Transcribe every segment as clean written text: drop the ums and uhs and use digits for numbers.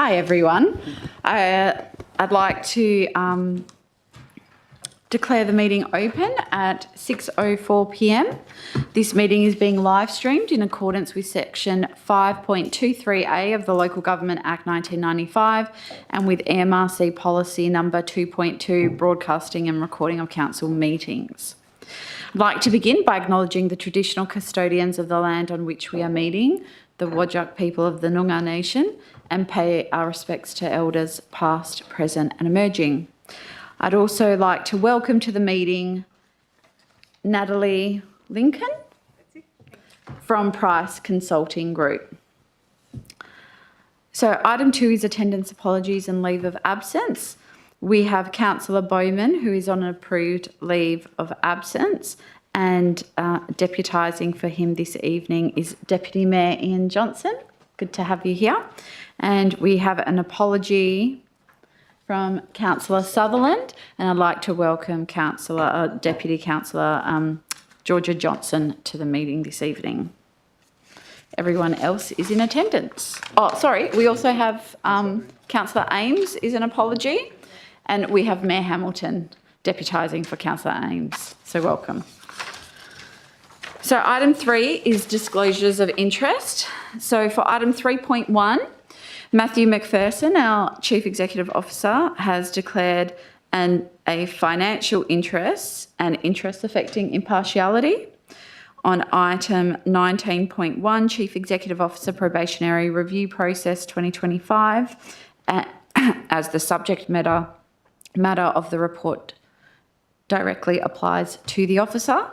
Hi everyone. I'd like to declare the meeting open at 6:04 p.m. This meeting is being live streamed in accordance with section 5.23A of the Local Government Act 1995 and with EMRC policy number 2.2, broadcasting and recording of council meetings. I'd like to begin by acknowledging the traditional custodians of the land on which we are meeting, the Whadjuk people of the Noongar Nation, and pay our respects to elders past, present and emerging. I'd also like to welcome to the meeting Natalie Lincoln from Price Consulting Group. So item 2 is attendance apologies and leave of absence. We have Councillor Bowman, who is on an approved leave of absence, and deputising for him this evening is Deputy Mayor Ian Johnson. Good to have you here. And we have an apology from Councillor Sutherland, and I'd like to welcome Deputy Councillor Georgia Johnson to the meeting this evening. Everyone else is in attendance. Oh, sorry, we also have Councillor Ames is an apology, and we have Mayor Hamilton deputising for Councillor Ames. So welcome. So item 3 is disclosures of interest. So for item 3.1, Matthew McPherson, our Chief Executive Officer, has declared a financial interest and interest affecting impartiality on item 19.1, Chief Executive Officer Probationary Review Process 2025, as the subject matter of the report directly applies to the officer.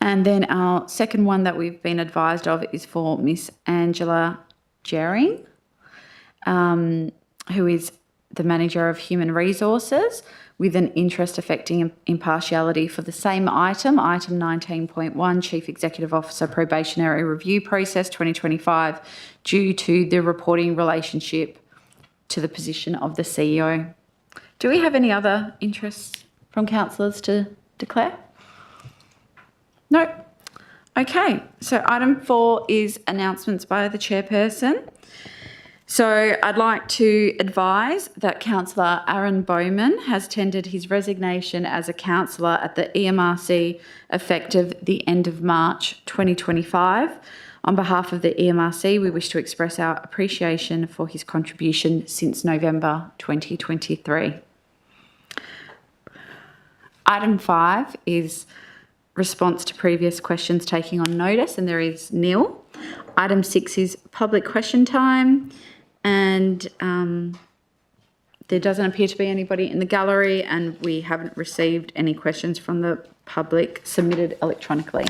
And then our second one that we've been advised of is for Miss Angela Jering, who is the Manager of Human Resources, with an interest affecting impartiality for the same item 19.1, Chief Executive Officer Probationary Review Process 2025, due to the reporting relationship to the position of the CEO. Do we have any other interests from councillors to declare? No. Okay, so item 4 is announcements by the chairperson. So I'd like to advise that Councillor Aaron Bowman has tendered his resignation as a councillor at the EMRC effective the end of March 2025. On behalf of the EMRC, we wish to express our appreciation for his contribution since November 2023. Item 5 is response to previous questions taking on notice, and there is nil. Item 6 is public question time, and there doesn't appear to be anybody in the gallery, and we haven't received any questions from the public submitted electronically.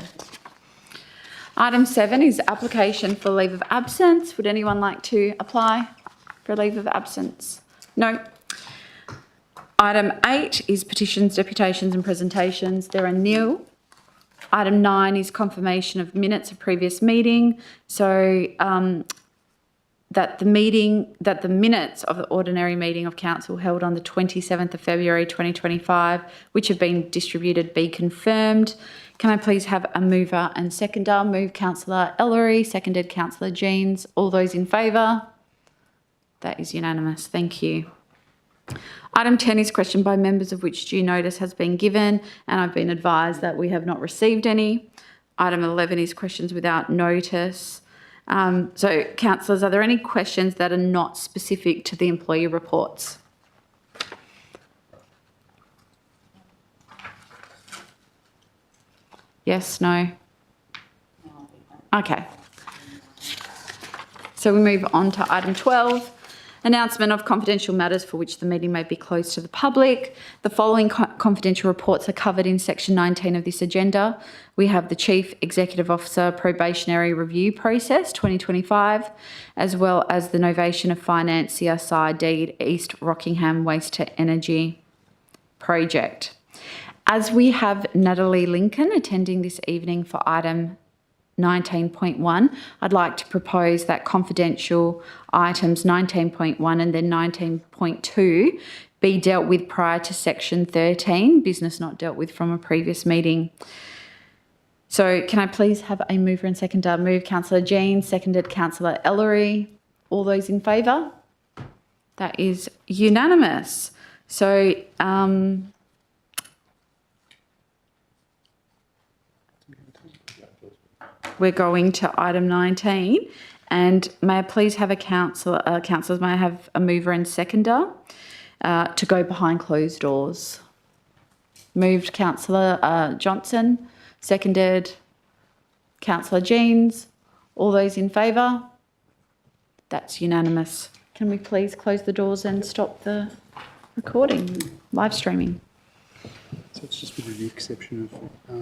Item 7 is application for leave of absence. Would anyone like to apply for a leave of absence? No. Item 8 is petitions, deputations and presentations. There are nil. Item 9 is confirmation of minutes of previous meeting. So that the minutes of the ordinary meeting of council held on the 27th of February 2025, which have been distributed, be confirmed. Can I please have a mover and seconder? Move Councillor Ellery, seconded Councillor Jeans. All those in favour? That is unanimous. Thank you. Item 10 is questioned by members of which due notice has been given, and I've been advised that we have not received any. Item 11 is questions without notice. So, councillors, are there any questions that are not specific to the employee reports? Yes, no? Okay. So we move on to item 12. Announcement of confidential matters for which the meeting may be closed to the public. The following confidential reports are covered in section 19 of this agenda. We have the Chief Executive Officer Probationary Review Process 2025, as well as the Novation of Finance CSI Deed East Rockingham Waste to Energy Project. As we have Natalie Lincoln attending this evening for item 19.1, I'd like to propose that confidential items 19.1 and then 19.2 be dealt with prior to section 13, business not dealt with from a previous meeting. So can I please have a mover and seconder? Move Councillor Jean, seconded Councillor Ellery. All those in favour? That is unanimous. So we're going to item 19. And may I please have councillors, may I have a mover and seconder to go behind closed doors? Moved Councillor Johnson, seconded Councillor Jeans. All those in favour? That's unanimous. Can we please close the doors and stop the recording, live streaming? So it's just with the exception of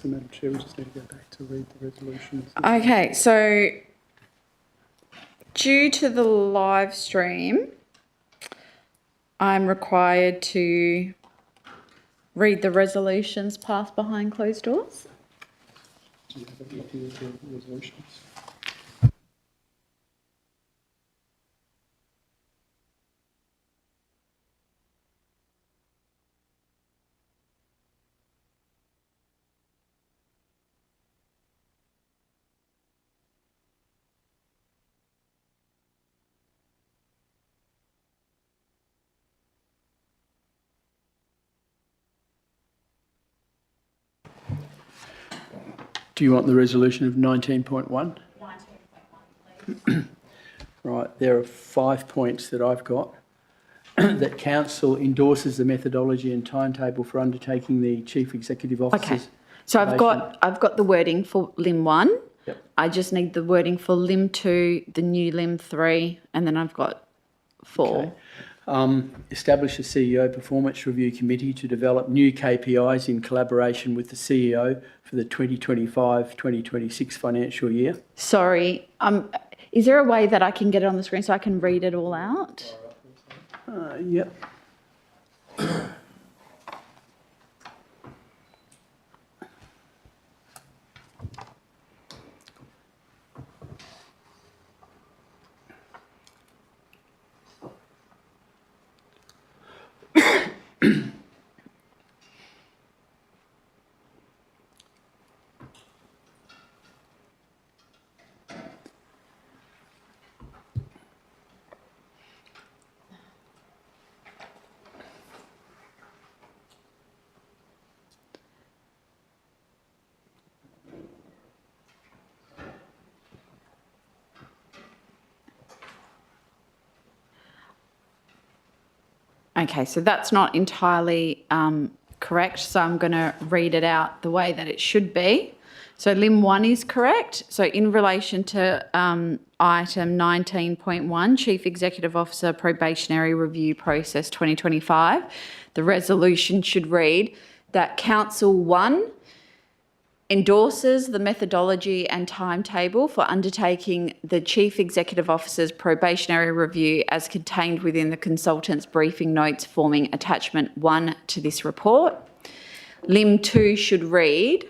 So, Madam Chair, we just need to go back to read the resolutions. Okay, so due to the live stream, I'm required to read the resolutions passed behind closed doors. Do you have a review of the resolutions? Do you want the resolution of 19.1? 19.1, please. Right, there are 5 points that I've got. That council endorses the methodology and timetable for undertaking the chief executive officer's. Okay. So I've got the wording for Lim 1. Yep. I just need the wording for Lim 2, the new Lim 3, and then I've got 4. Okay. Establish a CEO performance review committee to develop new KPIs in collaboration with the CEO for the 2025-2026 financial year. Sorry, is there a way that I can get it on the screen so I can read it all out? Yep. Okay, so that's not entirely correct, so I'm going to read it out the way that it should be. So Lim 1 is correct. So in relation to item 19.1, Chief Executive Officer Probationary Review Process 2025, the resolution should read that Council 1 endorses the methodology and timetable for undertaking the Chief Executive Officer's probationary review as contained within the consultant's briefing notes forming attachment 1 to this report. Lim 2 should read,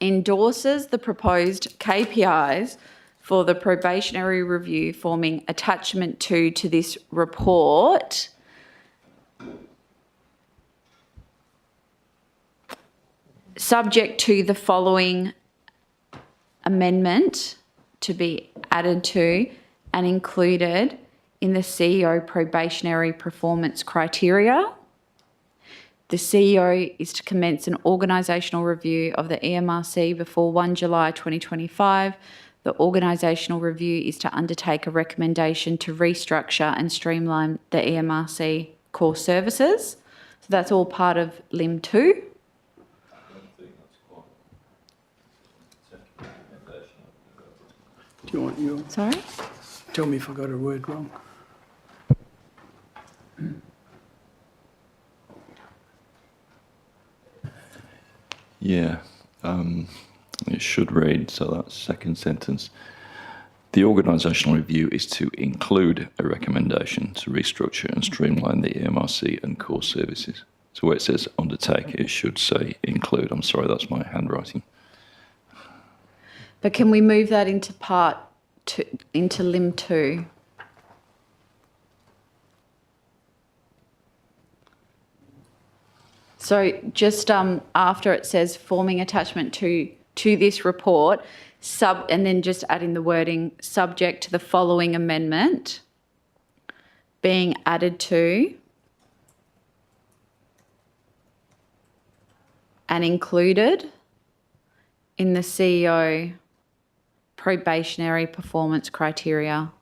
endorses the proposed KPIs for the probationary review forming attachment 2 to this report, subject to the following amendment to be added to and included in the CEO probationary performance criteria. The CEO is to commence an organisational review of the EMRC before 1 July 2025. The organisational review is to undertake a recommendation to restructure and streamline the EMRC core services. So that's all part of Lim 2. Do you want your... Sorry? Tell me if I got a word wrong. Yeah, it should read, so that's second sentence. The organisational review is to include a recommendation to restructure and streamline the EMRC and core services. So where it says undertake, it should say include. I'm sorry, that's my handwriting. But can we move that into part 2, into Lim 2? So just after it says forming attachment to this report, and then just adding the wording subject to the following amendment being added to and included in the CEO probationary performance criteria.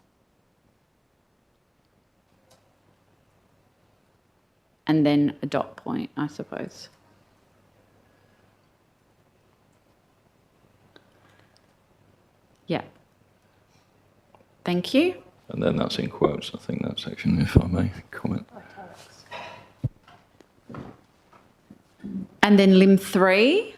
And then a dot point, I suppose. Yeah. Thank you. And then that's in quotes, I think, that section, if I may comment. And then Lim 3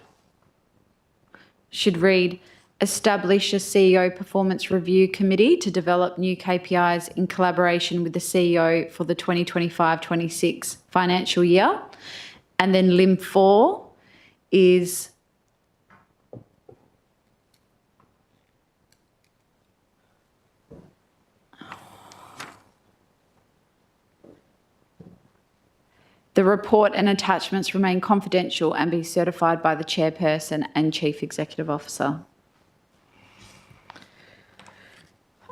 should read, establish a CEO performance review committee to develop new KPIs in collaboration with the CEO for the 2025-26 financial year. And then Lim 4 is the report and attachments remain confidential and be certified by the chairperson and chief executive officer.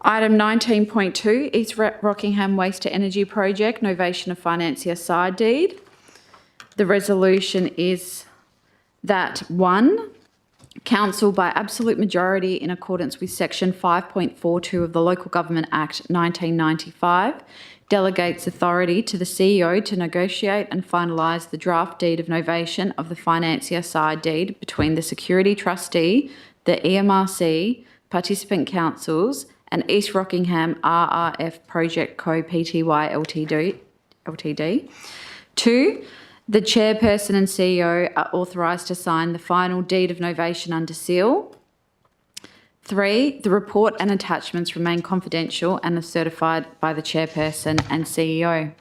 Item 19.2, East Rockingham Waste to Energy Project, novation of financier side deed. The resolution is that 1, Council, by absolute majority in accordance with Section 5.42 of the Local Government Act 1995, delegates authority to the CEO to negotiate and finalise the draft deed of novation of the financier side deed between the security trustee, the EMRC, participant councils, and East Rockingham RRF Project Co Pty Ltd. 2. The chairperson and CEO are authorised to sign the final deed of novation under seal. 3. The report and attachments remain confidential and are certified by the chairperson and CEO.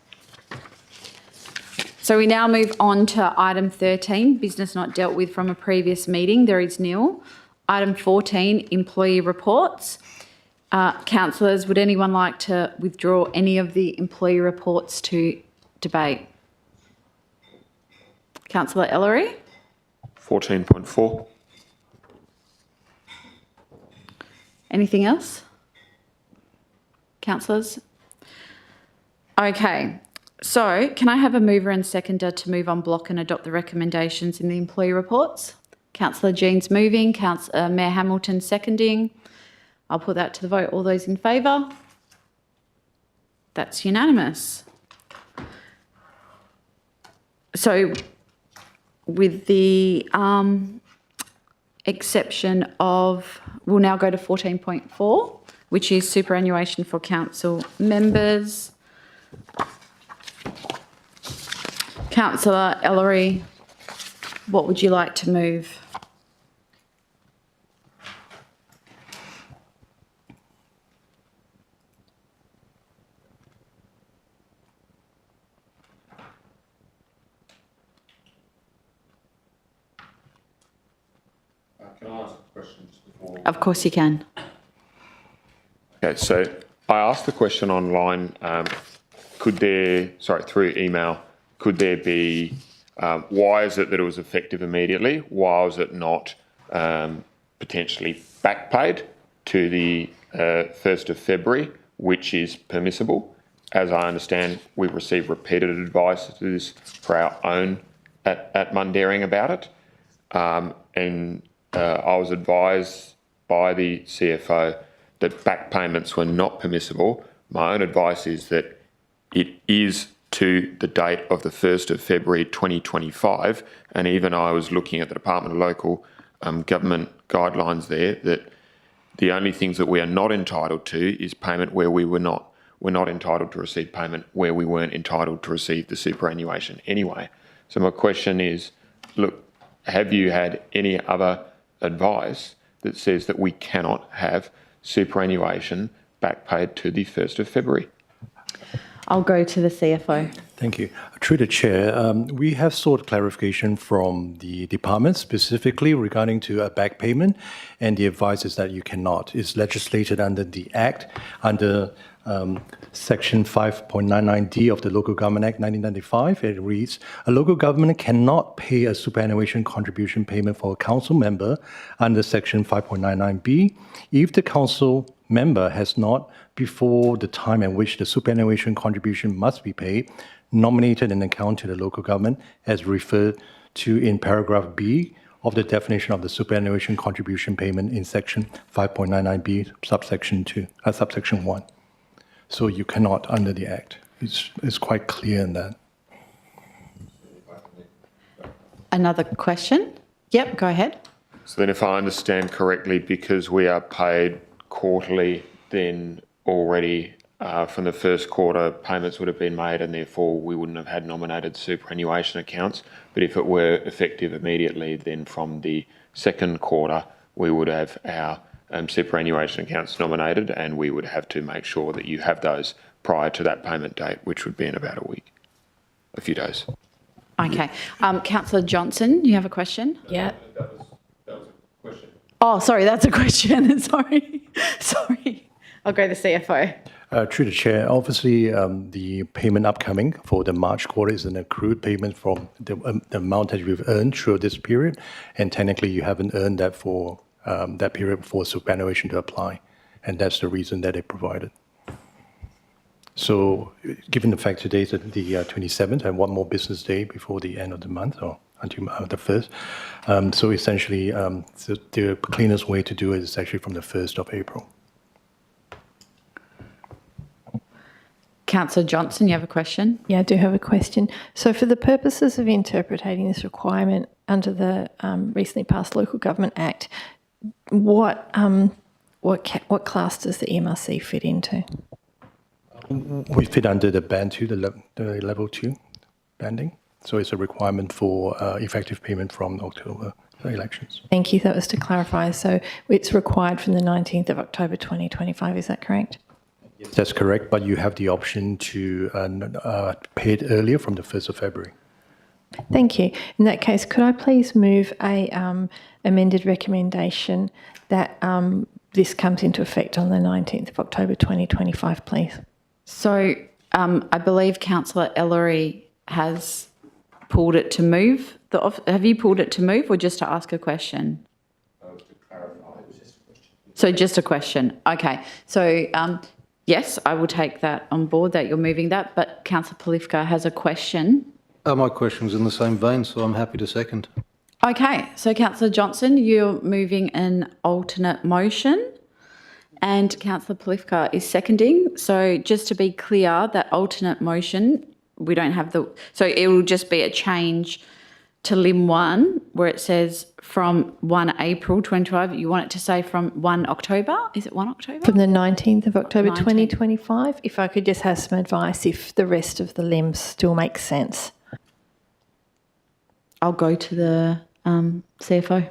So we now move on to item 13, business not dealt with from a previous meeting. There is nil. Item 14, employee reports. Councillors, would anyone like to withdraw any of the employee reports to debate? Councillor Ellery? 14.4. Anything else? Councillors? Okay, so can I have a mover and seconder to move on block and adopt the recommendations in the employee reports? Councillor Jean's moving, Mayor Hamilton seconding. I'll put that to the vote. All those in favour? That's unanimous. So with the exception of, we'll now go to 14.4, which is superannuation for council members. Councillor Ellery, what would you like to move? Can I ask questions before? Of course you can. Okay, so I asked the question online, through email, could there be, why is it that it was effective immediately? Why was it not potentially back paid to the 1st of February, which is permissible? As I understand, we've received repeated advice to this for our own at Mundaring about it. I was advised by the CFO that back payments were not permissible. My own advice is that it is to the date of the 1st of February 2025, and even I was looking at the Department of Local Government guidelines there that the only things that we are not entitled to is payment where we were not. We're not entitled to receive payment where we weren't entitled to receive the superannuation anyway. So my question is, look, have you had any other advice that says that we cannot have superannuation back paid to the 1st of February? I'll go to the CFO. Thank you. Through the chair, we have sought clarification from the department specifically regarding to a back payment, and the advice is that you cannot. It's legislated under the Act, under Section 5.99D of the Local Government Act 1995. It reads, a local government cannot pay a superannuation contribution payment for a council member under Section 5.99B if the council member has not, before the time at which the superannuation contribution must be paid, nominated an account to the local government as referred to in paragraph B of the definition of the superannuation contribution payment in section 5.99B, subsection 1. So you cannot under the Act. It's quite clear in that. Another question? Yep, go ahead. So then if I understand correctly, because we are paid quarterly, then already from the first quarter payments would have been made and therefore we wouldn't have had nominated superannuation accounts. But if it were effective immediately, then from the second quarter we would have our superannuation accounts nominated, and we would have to make sure that you have those prior to that payment date, which would be in about a few days. Okay. Councillor Johnson, you have a question? Yeah. That was a question. Oh, sorry, that's a question. Sorry. I'll go to the CFO. Through the chair, obviously the payment upcoming for the March quarter is an accrued payment from the amount that you've earned through this period, and technically you haven't earned that for that period for superannuation to apply, and that's the reason that they provided. So given the fact today is the 27th and one more business day before the end of the month, or until the 1st. So essentially, the cleanest way to do it is actually from the 1st of April. Councillor Johnson, you have a question? Yeah, I do have a question. So for the purposes of interpreting this requirement under the recently passed Local Government Act, what class does the MRC fit into? We fit under the band 2, the level 2 banding. So it's a requirement for effective payment from October elections. Thank you. That was to clarify. So it's required from the 19th of October 2025. Is that correct? That's correct, but you have the option to pay it earlier from the 1st of February. Thank you. In that case, could I please move a amended recommendation that this comes into effect on the 19th of October 2025, please? So I believe Councillor Ellery has pulled it to move. Have you pulled it to move or just to ask a question? To clarify, it was just a question. So just a question. Okay. So yes, I will take that on board that you're moving that, but Councillor Polifka has a question. My question was in the same vein, so I'm happy to second. Okay. So Councillor Johnson, you're moving an alternate motion and Councillor Polifka is seconding. So just to be clear, that alternate motion, we don't have so it will just be a change to Lim 1 where it says from 1 April 2025. You want it to say from 1 October? Is it 1 October? From the 19th of October 19th. 2025, if I could just have some advice if the rest of the limbs still make sense. I'll go to the CFO.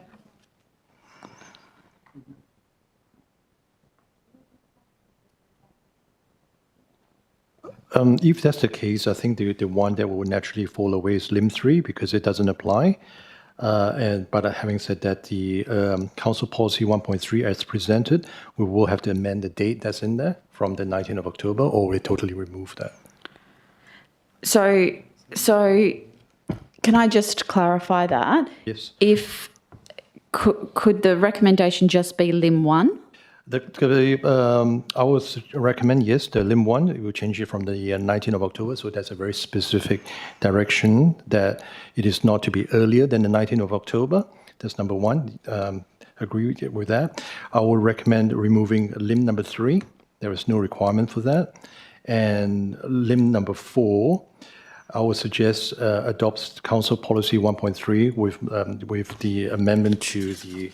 If that's the case, I think the one that will naturally fall away is Lim 3 because it doesn't apply. But having said that, the Council Policy 1.3 as presented, we will have to amend the date that's in there from the 19th of October, or we totally remove that. So can I just clarify that? Yes. If could the recommendation just be Lim 1? I would recommend, yes, the Lim 1, it will change it from the 19th of October. So that's a very specific direction that it is not to be earlier than the 19th of October. That's number one. Agree with that. I would recommend removing Lim number 3. There is no requirement for that. And Lim number 4, I would suggest adopts Council Policy 1.3 with the amendment to the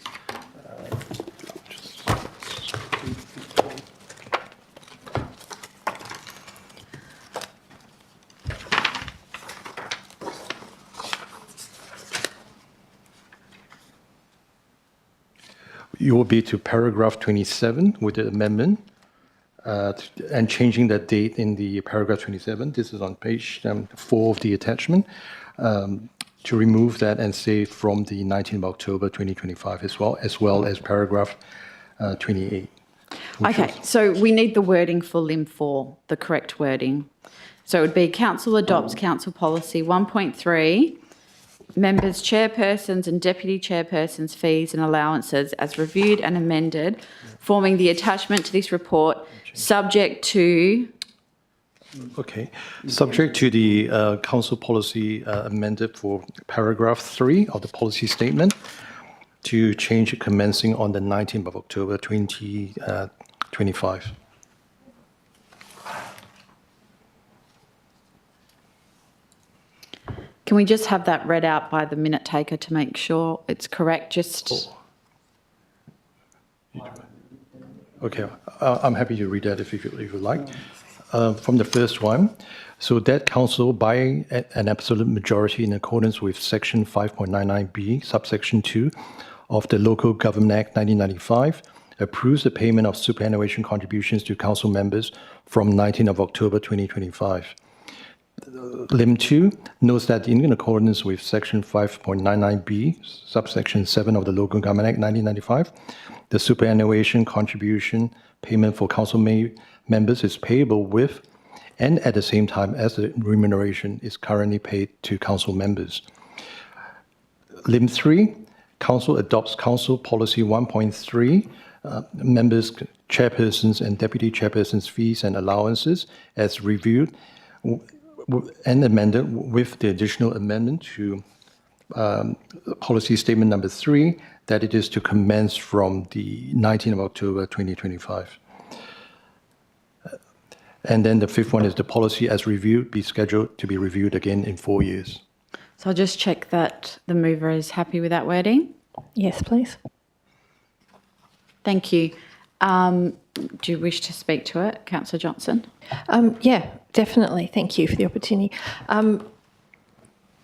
you will be to paragraph 27 with the amendment and changing that date in the paragraph 27. This is on page 4 of the attachment. To remove that and say from the 19th of October 2025 as well as paragraph 28. Okay, so we need the wording for Lim 4, the correct wording. So it would be Council adopts Council Policy 1.3, members, chairpersons and deputy chairpersons' fees and allowances as reviewed and amended, forming the attachment to this report, subject to... Okay. Subject to the Council Policy amended for paragraph 3 of the policy statement to change it commencing on the 19th of October 2025. Can we just have that read out by the minute taker to make sure it's correct? Just... Okay, I'm happy to read that if you like. From the first one, so that council by an absolute majority in accordance with section 5.99b, subsection 2 of the Local Government Act 1995, approves the payment of superannuation contributions to council members from 19th of October 2025. Lim 2 notes that in accordance with section 5.99b, subsection 7 of the Local Government Act 1995, the superannuation contribution payment for council members is payable with and at the same time as the remuneration is currently paid to council members. Lim 3, council adopts Council Policy 1.3, members, chairpersons and deputy chairpersons' fees and allowances as reviewed and amended with the additional amendment to policy statement number 3, that it is to commence from the 19th of October 2025. And then the 5th one is the policy as reviewed be scheduled to be reviewed again in 4 years. So I'll just check that the mover is happy with that wording. Yes, please. Thank you. Do you wish to speak to it, Councillor Johnson? Yeah, definitely. Thank you for the opportunity.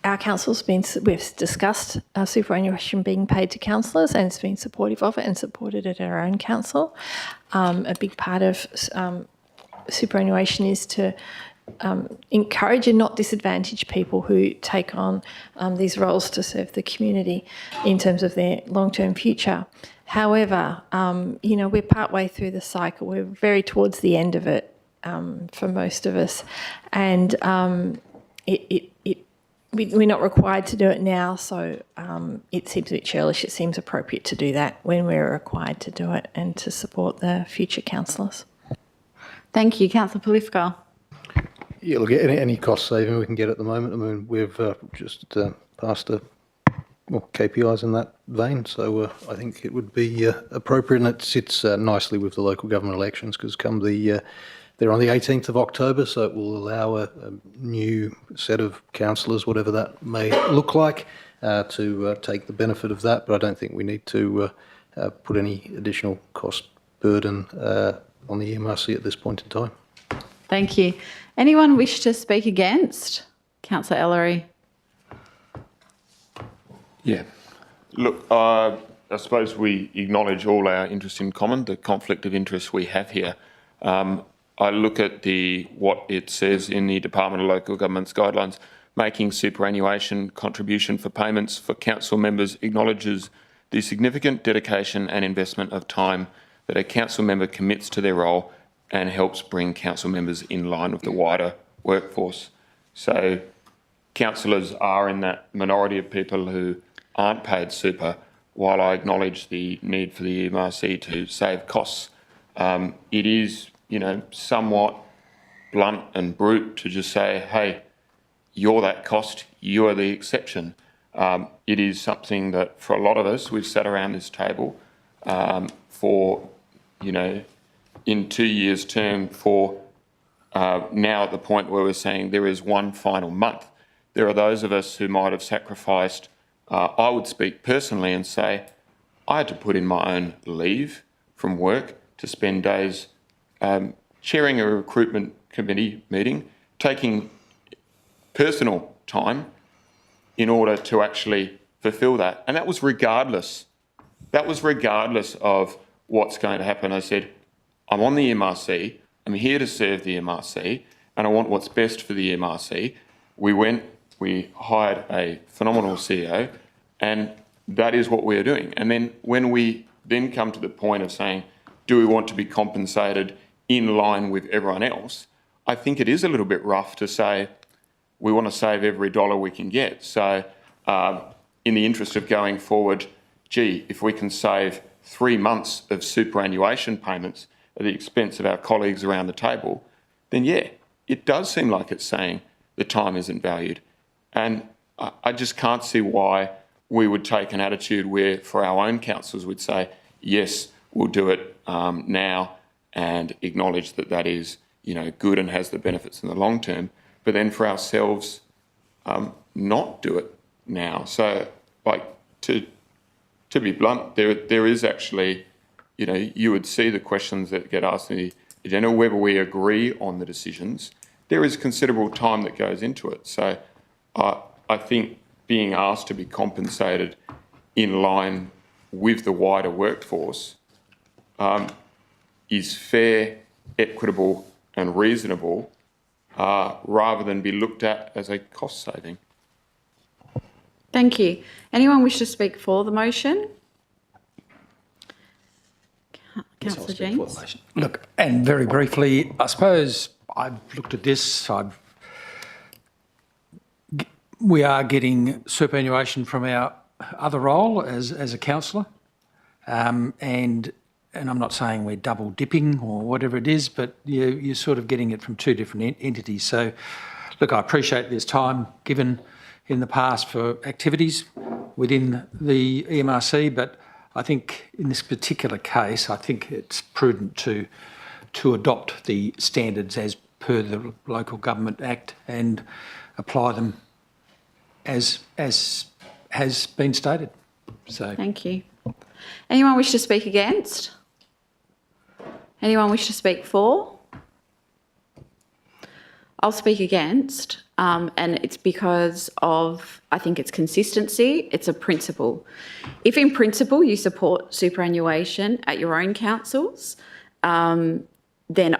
Our council's we've discussed superannuation being paid to councillors, and it's been supportive of it and supported it at our own council. A big part of superannuation is to encourage and not disadvantage people who take on these roles to serve the community in terms of their long-term future. However, we're partway through the cycle. We're very towards the end of it for most of us, and we're not required to do it now, so it seems a bit churlish. It seems appropriate to do that when we're required to do it and to support the future councillors. Thank you. Councillor Polifka. Yeah, look, any cost saving we can get at the moment. I mean, we've just passed KPIs in that vein, so I think it would be appropriate, and it sits nicely with the local government elections because they're on the 18th of October, so it will allow a new set of councillors, whatever that may look like, to take the benefit of that. But I don't think we need to put any additional cost burden on the MRC at this point in time. Thank you. Anyone wish to speak against? Councillor Ellery. Yeah. Look, I suppose we acknowledge all our interests in common, the conflict of interest we have here. I look at what it says in the Department of Local Government's guidelines. Making superannuation contribution for payments for council members acknowledges the significant dedication and investment of time that a council member commits to their role and helps bring council members in line with the wider workforce. So councillors are in that minority of people who aren't paid super. While I acknowledge the need for the MRC to save costs, it is, somewhat blunt and brute to just say, hey, you're that cost, you're the exception. It is something that for a lot of us, we've sat around this table for, in 2 years' term for now at the point where we're saying there is one final month. There are those of us who might have sacrificed, I would speak personally and say, I had to put in my own leave from work to spend days chairing a recruitment committee meeting, taking personal time in order to actually fulfil that. And that was regardless. That was regardless of what's going to happen. I said, I'm on the MRC, I'm here to serve the MRC, and I want what's best for the MRC. We hired a phenomenal CEO, and that is what we're doing. And then when we then come to the point of saying, do we want to be compensated in line with everyone else? I think it is a little bit rough to say we want to save every dollar we can get. So in the interest of going forward, if we can save 3 months of superannuation payments at the expense of our colleagues around the table, then yeah, it does seem like it's saying the time isn't valued. And I just can't see why we would take an attitude where for our own councillors we'd say, yes, we'll do it now and acknowledge that that is, good and has the benefits in the long term, but then for ourselves not do it now. So, to be blunt, there is actually, you would see the questions that get asked in the agenda, whether we agree on the decisions, there is considerable time that goes into it. So I think being asked to be compensated in line with the wider workforce is fair, equitable and reasonable rather than be looked at as a cost saving. Thank you. Anyone wish to speak for the motion? Councillor James. Look, and very briefly, I suppose I've looked at this. We are getting superannuation from our other role as a councillor, and I'm not saying we're double dipping or whatever it is, but you're sort of getting it from two different entities. So, look, I appreciate there's time given in the past for activities within the EMRC, but I think in this particular case, I think it's prudent to adopt the standards as per the Local Government Act and apply them as has been stated. So Thank you. Anyone wish to speak against? Anyone wish to speak for? I'll speak against, and it's because of, I think it's consistency, it's a principle. If in principle you support superannuation at your own councils, then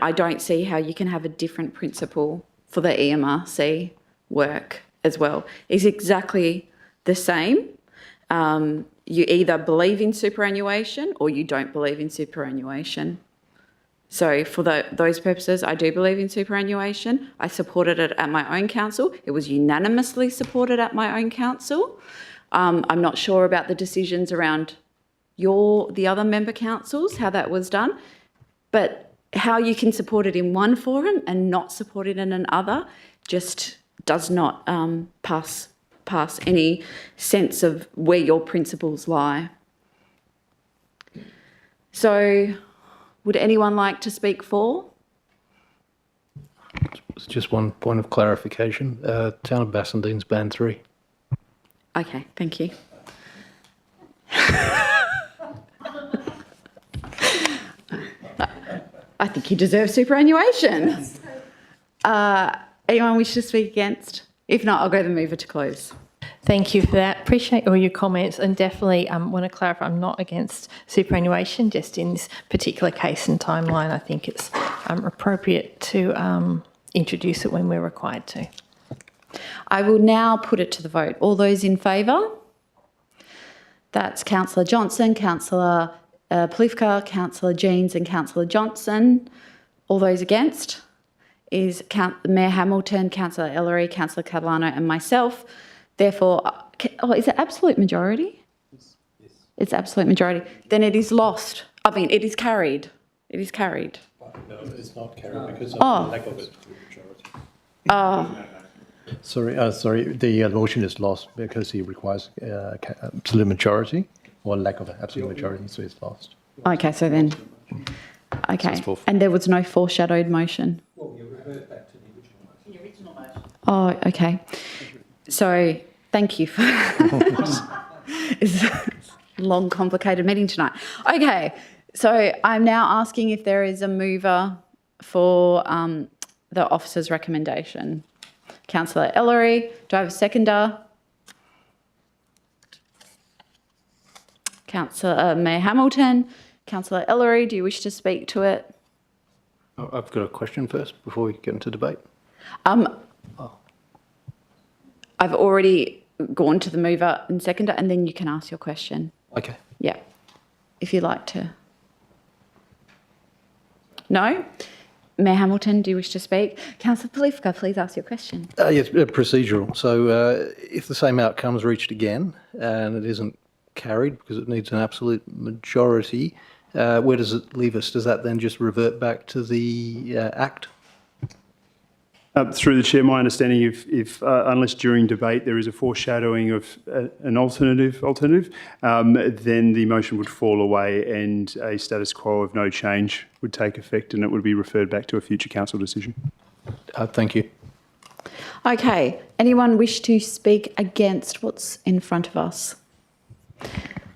I don't see how you can have a different principle for the EMRC work as well. It's exactly the same. You either believe in superannuation or you don't believe in superannuation. So for those purposes, I do believe in superannuation. I supported it at my own council. It was unanimously supported at my own council. I'm not sure about the decisions around the other member councils, how that was done, but how you can support it in one forum and not support it in another just does not pass any sense of where your principles lie. So, would anyone like to speak for? It's just one point of clarification. Town of Bassendean's Band 3. Okay, thank you. I think you deserve superannuation. Anyone wish to speak against? If not, I'll go to the mover to close. Thank you for that. Appreciate all your comments, and definitely want to clarify I'm not against superannuation, just in this particular case and timeline. I think it's appropriate to introduce it when we're required to. I will now put it to the vote. All those in favour? That's Councillor Johnson, Councillor Polifka, Councillor Jeans and Councillor Johnson. All those against is Mayor Hamilton, Councillor Ellery, Councillor Catalano and myself. Therefore, is it absolute majority? Yes. It's absolute majority. Then it is lost. I mean, it is carried. It is carried. No, it's not carried because of the lack of a majority. Sorry. The motion is lost because he requires absolute majority or lack of absolute majority, so it's lost. Okay, so then, okay. And there was no foreshadowed motion? well, you revert back to the original motion. Oh, okay. So thank you for it's a long, complicated meeting tonight. Okay, so I'm now asking if there is a mover for the officer's recommendation. Councillor Ellery, do I have a seconder? Councillor Mayor Hamilton, Councillor Ellery, do you wish to speak to it? I've got a question first before we get into debate. I've already gone to the mover and seconder, and then you can ask your question. Okay. Yeah, if you'd like to. No? Mayor Hamilton, do you wish to speak? Councillor Polifka, please ask your question. Yes, procedural. So if the same outcome is reached again and it isn't carried because it needs an absolute majority, where does it leave us? Does that then just revert back to the Act? Through the chair, my understanding, if unless during debate there is a foreshadowing of an alternative, then the motion would fall away and a status quo of no change would take effect, and it would be referred back to a future council decision. Thank you. Okay, anyone wish to speak against what's in front of us?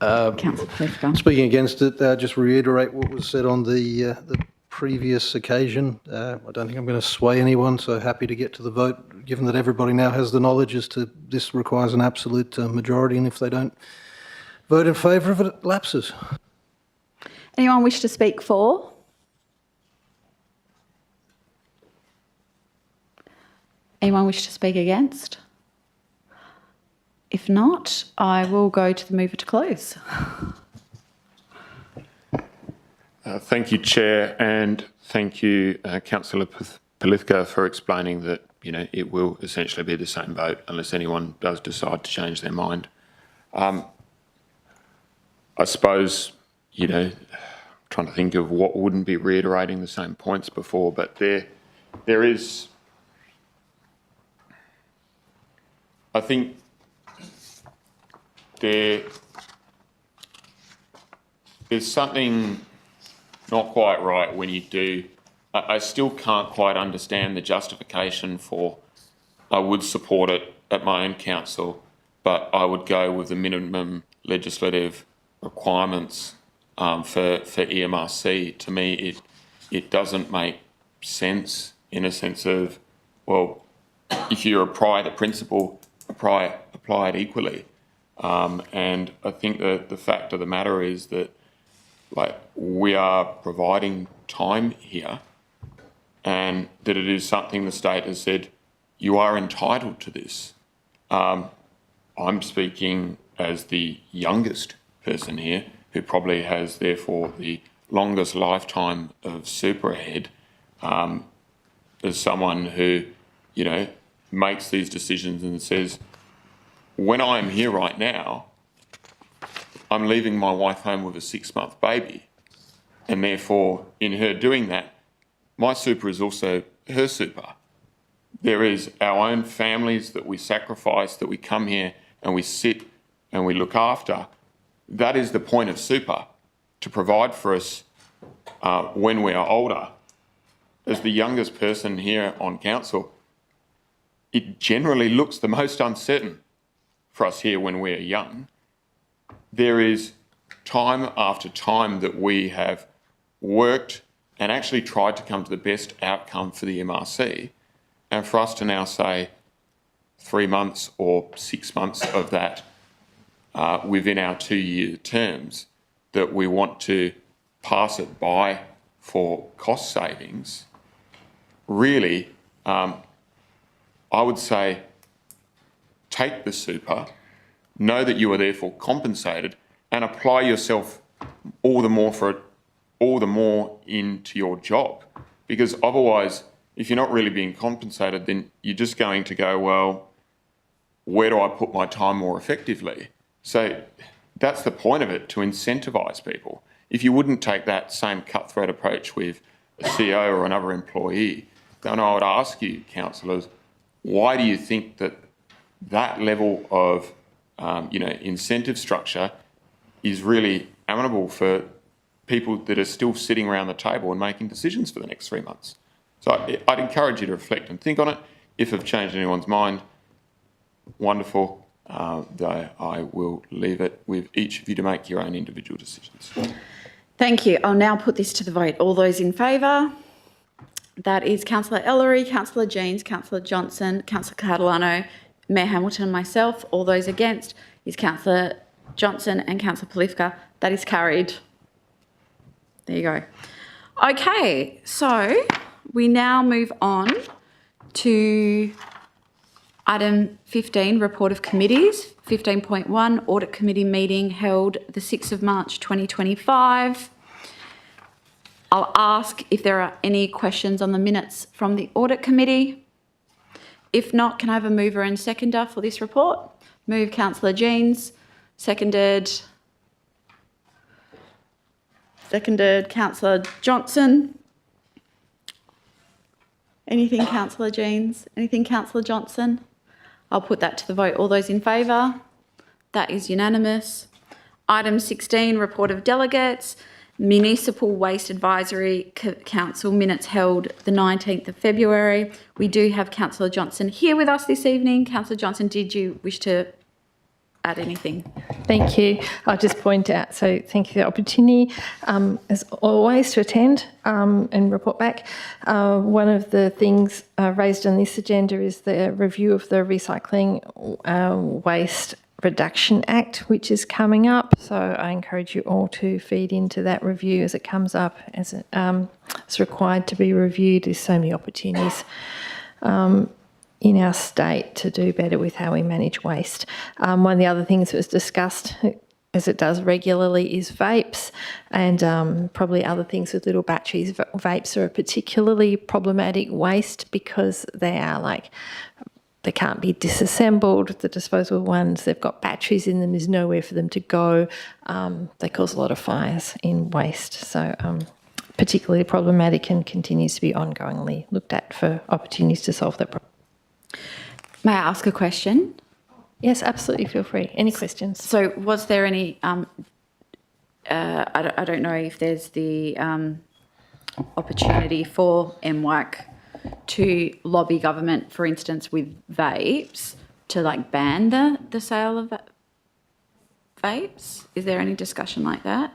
Councillor Polifka. Speaking against it, just reiterate what was said on the previous occasion. I don't think I'm going to sway anyone, so happy to get to the vote, given that everybody now has the knowledge as to this requires an absolute majority, and if they don't vote in favour of it, it lapses. Anyone wish to speak for? Anyone wish to speak against? If not, I will go to the mover to close. Thank you, Chair, and thank you, Councillor Polifka, for explaining that, it will essentially be the same vote unless anyone does decide to change their mind. I suppose, trying to think of what wouldn't be reiterating the same points before, but there is, I think there's something not quite right when you do. I still can't quite understand the justification for, I would support it at my own council, but I would go with the minimum legislative requirements for EMRC. To me, it doesn't make sense in a sense of, well, if you apply the principle, apply it equally. And I think that the fact of the matter is that, like, we are providing time here, and that it is something the state has said you are entitled to this. I'm speaking as the youngest person here, who probably has therefore the longest lifetime of super ahead, as someone who, you know, makes these decisions and says, when I'm here right now, I'm leaving my wife home with a 6-month baby. And therefore, in her doing that, my super is also her super. There is our own families that we sacrifice, that we come here and we sit and we look after. That is the point of super, to provide for us when we are older. As the youngest person here on council, it generally looks the most uncertain for us here when we're young. There is time after time that we have worked and actually tried to come to the best outcome for the MRC. And for us to now say 3 months or 6 months of that within our 2-year terms, that we want to pass it by for cost savings, really, I would say take the super, know that you are therefore compensated, and apply yourself all the more into your job. Because otherwise, if you're not really being compensated, then you're just going to go, well, where do I put my time more effectively? So that's the point of it, to incentivise people. If you wouldn't take that same cutthroat approach with a CEO or another employee, then I would ask you, councillors, why do you think that level of incentive structure is really amenable for people that are still sitting around the table and making decisions for the next 3 months? So I'd encourage you to reflect and think on it. If I've changed anyone's mind, wonderful. Though I will leave it with each of you to make your own individual decisions. Thank you. I'll now put this to the vote. All those in favour? That is Councillor Ellery, Councillor Jeans, Councillor Johnson, Councillor Catalano, Mayor Hamilton and myself. All those against is Councillor Johnson and Councillor Polifka. That is carried. There you go. Okay, so we now move on to item 15, report of committees. 15.1, audit committee meeting held the 6th of March 2025. I'll ask if there are any questions on the minutes from the audit committee. If not, can I have a mover and seconder for this report? Move Councillor Jeans, seconded Councillor Johnson. Anything, Councillor Jeans? Anything, Councillor Johnson? I'll put that to the vote. All those in favour? That is unanimous. Item 16, report of delegates. Municipal Waste Advisory Council minutes held the 19th of February. We do have Councillor Johnson here with us this evening. Councillor Johnson, did you wish to add anything? Thank you. I'll just point out, so thank you for the opportunity, as always, to attend and report back. One of the things raised on this agenda is the review of the Recycling Waste Reduction Act, which is coming up. So I encourage you all to feed into that review as it comes up, as it's required to be reviewed. There's so many opportunities in our state to do better with how we manage waste. One of the other things that was discussed, as it does regularly, is vapes and probably other things with little batteries. Vapes are a particularly problematic waste because they are they can't be disassembled, the disposable ones. They've got batteries in them. There's nowhere for them to go. They cause a lot of fires in waste. So particularly problematic and continues to be ongoingly looked at for opportunities to solve that problem. May I ask a question? Yes, absolutely. Feel free. Any questions? So was there any, I don't know if there's the opportunity for MWAC to lobby government, for instance, with vapes, to like ban the sale of vapes? Is there any discussion like that?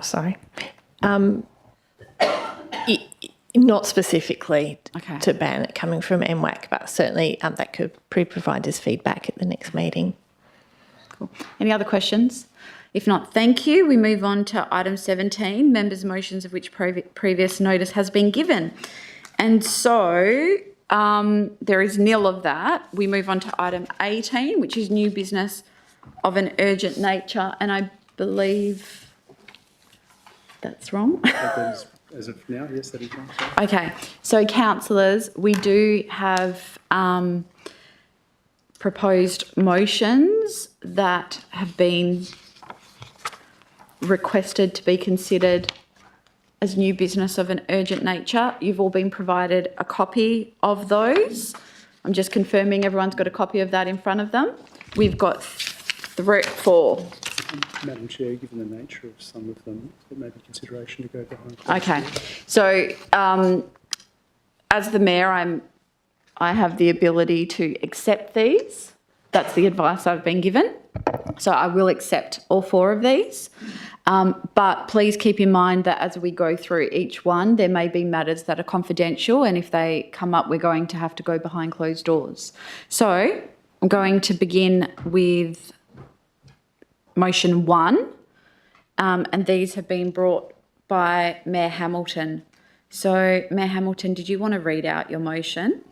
Sorry. Not specifically Okay. to ban it coming from MWAC, but certainly that could provide us feedback at the next meeting. Cool. Any other questions? If not, thank you. We move on to item 17, members' motions of which previous notice has been given. And so there is nil of that. We move on to item 18, which is new business of an urgent nature. And I believe that's wrong. As of now, yes, that is wrong. Okay, so councillors, we do have proposed motions that have been requested to be considered as new business of an urgent nature. You've all been provided a copy of those. I'm just confirming everyone's got a copy of that in front of them. We've got four. Madam Chair, given the nature of some of them, it may be consideration to go behind. Okay, so as the mayor, I have the ability to accept these. That's the advice I've been given. So I will accept all four of these. But please keep in mind that as we go through each one, there may be matters that are confidential, and if they come up, we're going to have to go behind closed doors. So I'm going to begin with motion 1, and these have been brought by Mayor Hamilton. So, Mayor Hamilton, did you want to read out your motion?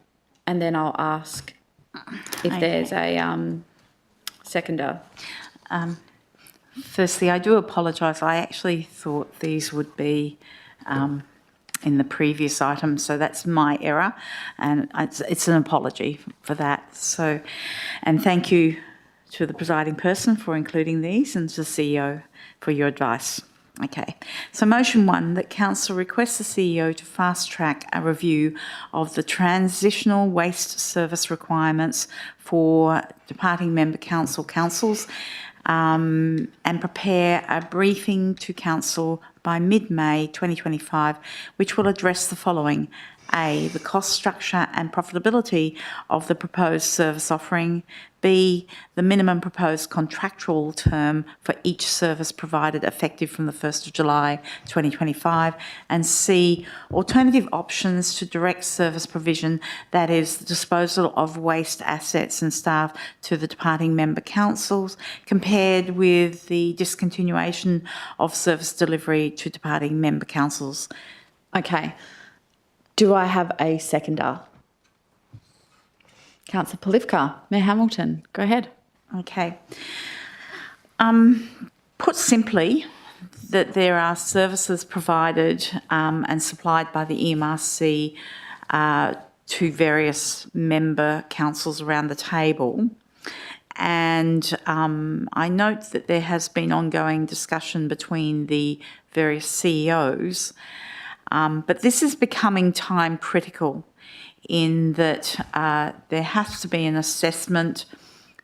And then I'll ask if there's a seconder. Firstly, I do apologise. I actually thought these would be in the previous item, so that's my error, and it's an apology for that. So, and thank you to the presiding person for including these, and to the CEO for your advice. Okay, so motion 1, that council requests the CEO to fast track a review of the transitional waste service requirements for departing member councils and prepare a briefing to council by mid-May 2025, which will address the following. A, the cost structure and profitability of the proposed service offering. B, the minimum proposed contractual term for each service provided effective from the 1st of July 2025. And C, alternative options to direct service provision, that is the disposal of waste assets and staff to the departing member councils, compared with the discontinuation of service delivery to departing member councils. Okay. Do I have a seconder? Councillor Polivka, Mayor Hamilton, go ahead. Okay. Put simply, that there are services provided and supplied by the EMRC to various member councils around the table. And I note that there has been ongoing discussion between the various CEOs. But this is becoming time critical in that there has to be an assessment,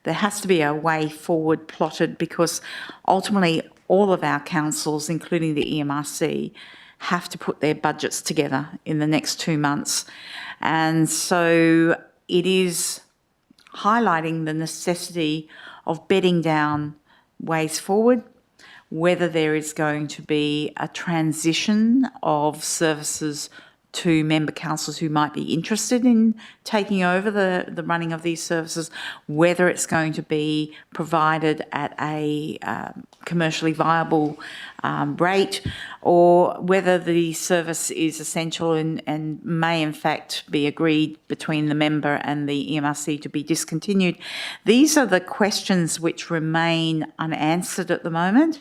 there has to be a way forward plotted, because ultimately all of our councils, including the EMRC, have to put their budgets together in the next 2 months. And so it is highlighting the necessity of bedding down ways forward, whether there is going to be a transition of services to member councils who might be interested in taking over the running of these services, whether it's going to be provided at a commercially viable rate, or whether the service is essential and may in fact be agreed between the member and the EMRC to be discontinued. These are the questions which remain unanswered at the moment,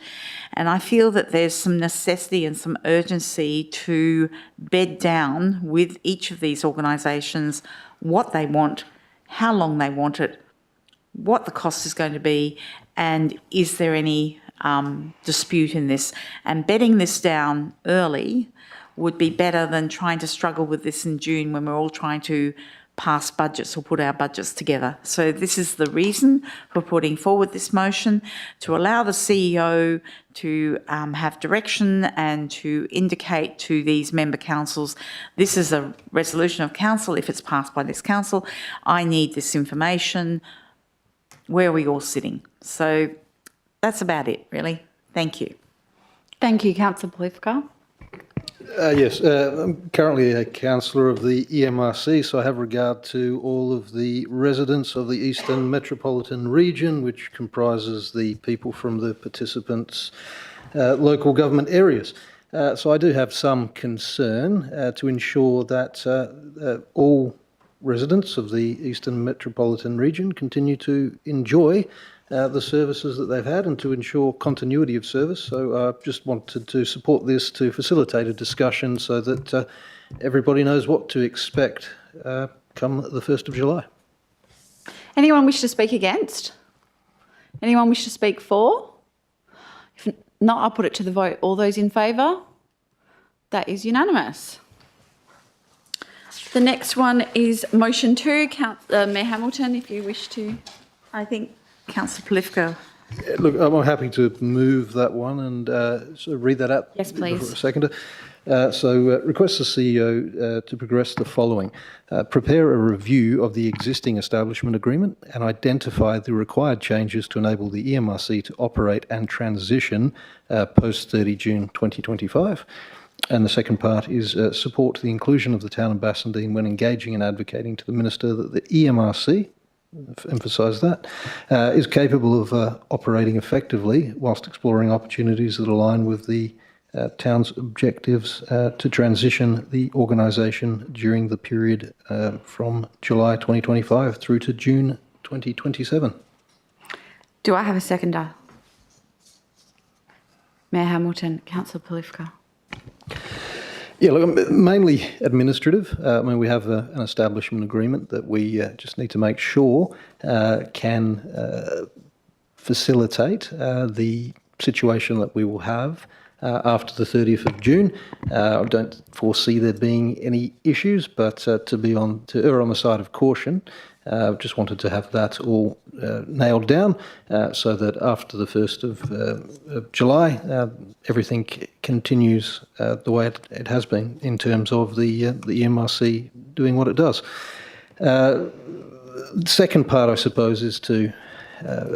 and I feel that there's some necessity and some urgency to bed down with each of these organisations what they want, how long they want it, what the cost is going to be, and is there any dispute in this. And bedding this down early would be better than trying to struggle with this in June when we're all trying to pass budgets or put our budgets together. So this is the reason for putting forward this motion, to allow the CEO to have direction and to indicate to these member councils, this is a resolution of council. If it's passed by this council, I need this information. Where are we all sitting? So that's about it, really. Thank you. Thank you, Councillor Polifka. Yes, I'm currently a councillor of the EMRC, so I have regard to all of the residents of the Eastern Metropolitan region, which comprises the people from the participants' local government areas. So I do have some concern to ensure that all residents of the Eastern Metropolitan region continue to enjoy the services that they've had and to ensure continuity of service. So I just wanted to support this to facilitate a discussion so that everybody knows what to expect come the 1st of July. Anyone wish to speak against? Anyone wish to speak for? If not, I'll put it to the vote. All those in favour? That is unanimous. The next one is motion 2. Mayor Hamilton, if you wish to. I think Councillor Polifka. Look, I'm happy to move that one and sort of read that out. Yes, please. For a second. Request the CEO to progress the following. Prepare a review of the existing establishment agreement and identify the required changes to enable the EMRC to operate and transition post 30 June 2025. And the second part is support the inclusion of the town of Bassendean when engaging and advocating to the Minister that the EMRC, emphasise that, is capable of operating effectively whilst exploring opportunities that align with the town's objectives to transition the organisation during the period from July 2025 through to June 2027. Do I have a seconder? Mayor Hamilton, Councillor Polifka. Yeah, look, mainly administrative. I mean, we have an establishment agreement that we just need to make sure can facilitate the situation that we will have after the 30th of June. I don't foresee there being any issues, but to err on the side of caution, just wanted to have that all nailed down so that after the 1st of July, everything continues the way it has been in terms of the EMRC doing what it does. The second part, I suppose, is to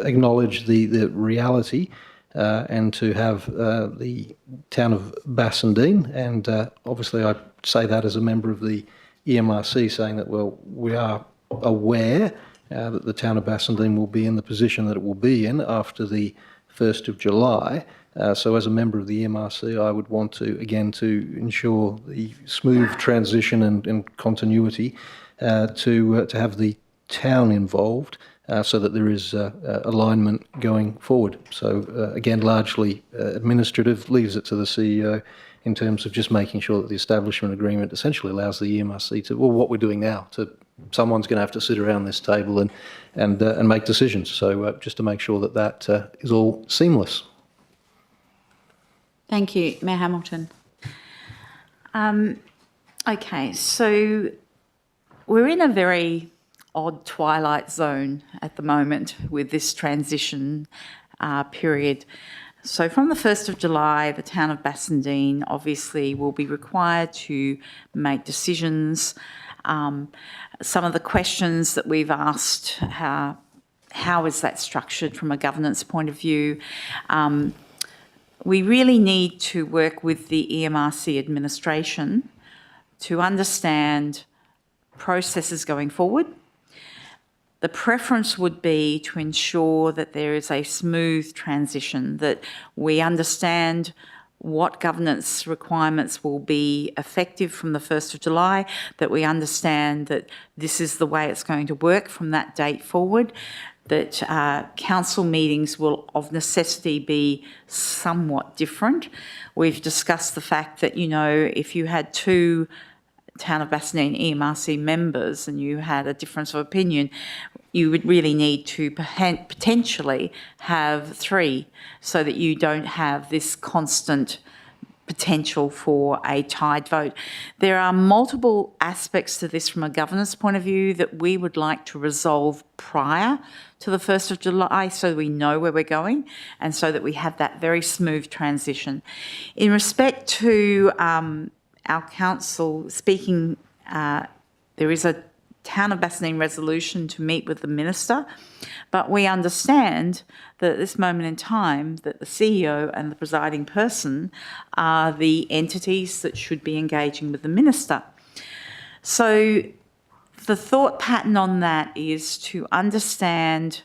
acknowledge the reality and to have the town of Bassendean, and obviously I say that as a member of the EMRC, saying that, well, we are aware that the town of Bassendean will be in the position that it will be in after the 1st of July. So as a member of the EMRC, I would want to, again, to ensure the smooth transition and continuity to have the town involved so that there is alignment going forward. So again, largely administrative, leaves it to the CEO in terms of just making sure that the establishment agreement essentially allows the EMRC to, well, what we're doing now, to someone's going to have to sit around this table and make decisions. So just to make sure that that is all seamless. Thank you, Mayor Hamilton. Okay, so we're in a very odd twilight zone at the moment with this transition period. So from the 1st of July, the town of Bassendean obviously will be required to make decisions. Some of the questions that we've asked, how is that structured from a governance point of view? We really need to work with the EMRC administration to understand processes going forward. The preference would be to ensure that there is a smooth transition, that we understand what governance requirements will be effective from the 1st of July, that we understand that this is the way it's going to work from that date forward, that council meetings will of necessity be somewhat different. We've discussed the fact that, you know, if you had two Town of Bassendean EMRC members and you had a difference of opinion, you would really need to potentially have 3 so that you don't have this constant potential for a tied vote. There are multiple aspects to this from a governance point of view that we would like to resolve prior to the 1st of July so we know where we're going and so that we have that very smooth transition. In respect to our council speaking, there is a Town of Bassendean resolution to meet with the minister, but we understand that at this moment in time that the CEO and the presiding person are the entities that should be engaging with the minister. So the thought pattern on that is to understand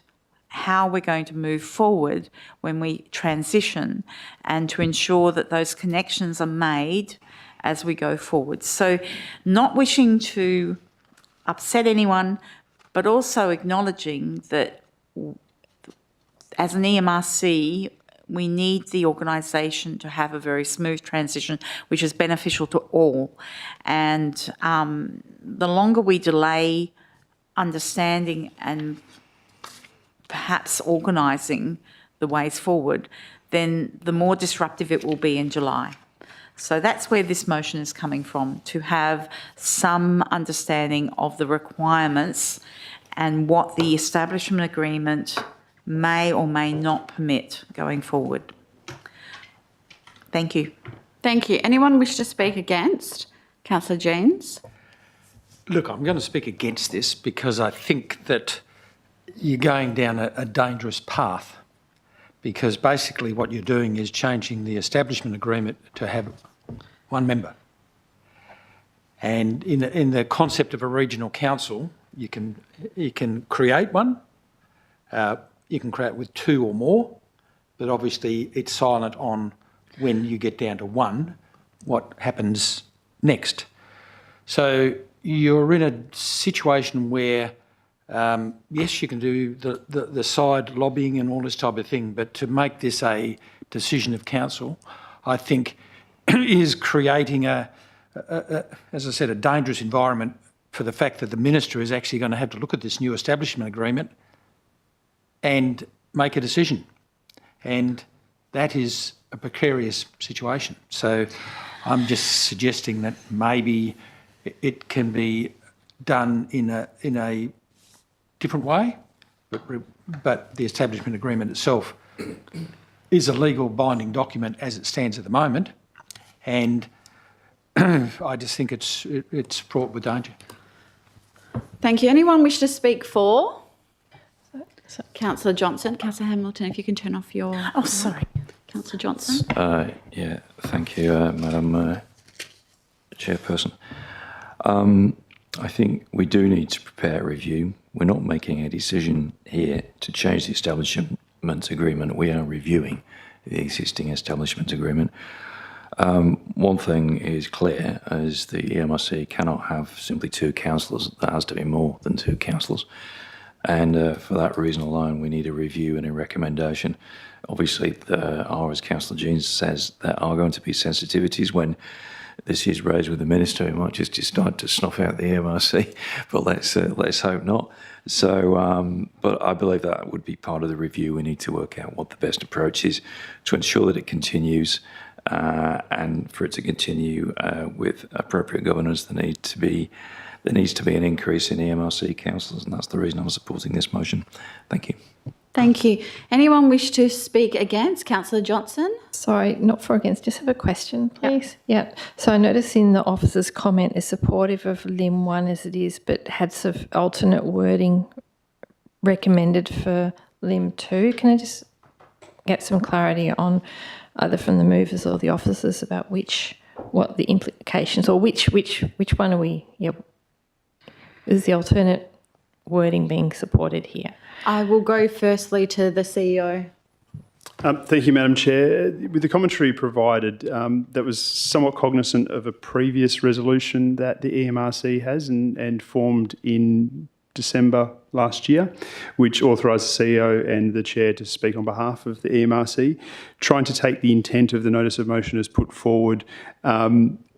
how we're going to move forward when we transition and to ensure that those connections are made as we go forward. So not wishing to upset anyone, but also acknowledging that as an EMRC, we need the organisation to have a very smooth transition, which is beneficial to all. And the longer we delay understanding and perhaps organising the ways forward, then the more disruptive it will be in July. So that's where this motion is coming from, to have some understanding of the requirements and what the establishment agreement may or may not permit going forward. Thank you. Thank you. Anyone wish to speak against? Councillor Jeans? Look, I'm going to speak against this because I think that you're going down a dangerous path, because basically what you're doing is changing the establishment agreement to have one member. And in the concept of a regional council, you can create one, you can create with 2 or more, but obviously it's silent on when you get down to 1, what happens next. So you're in a situation where yes, you can do the side lobbying and all this type of thing, but to make this a decision of council, I think is creating as I said, a dangerous environment for the fact that the minister is actually going to have to look at this new establishment agreement and make a decision. And that is a precarious situation. So I'm just suggesting that maybe it can be done in a different way, but the establishment agreement itself is a legal binding document as it stands at the moment, and I just think it's fraught with danger. Thank you. Anyone wish to speak for? Councillor Johnson. Councillor Hamilton, if you can turn off your... Oh, sorry. Councillor Johnson. Yeah, thank you, Madam Chairperson. I think we do need to prepare a review. We're not making a decision here to change the establishment agreement. We are reviewing the existing establishment agreement. One thing is clear, is the EMRC cannot have simply 2 councillors. There has to be more than 2 councillors. And for that reason alone, we need a review and a recommendation. Obviously, as Councillor Jeans says, there are going to be sensitivities when this is raised with the minister. It might just decide to snuff out the EMRC, but let's hope not. So, but I believe that would be part of the review. We need to work out what the best approach is to ensure that it continues, and for it to continue with appropriate governance. There needs to be an increase in EMRC councillors, and that's the reason I'm supporting this motion. Thank you. Thank you. Anyone wish to speak against? Councillor Johnson? Sorry, not for against, just have a question, please. Yep. So I noticed in the officer's comment is supportive of LIM 1 as it is, but had some alternate wording recommended for LIM 2. Can I just get some clarity on either from the movers or the officers about what the implications, or which one are we, is the alternate wording being supported here? I will go firstly to the CEO. Thank you, Madam Chair. With the commentary provided, that was somewhat cognizant of a previous resolution that the EMRC has and formed in December last year, which authorised the CEO and the Chair to speak on behalf of the EMRC, trying to take the intent of the notice of motion as put forward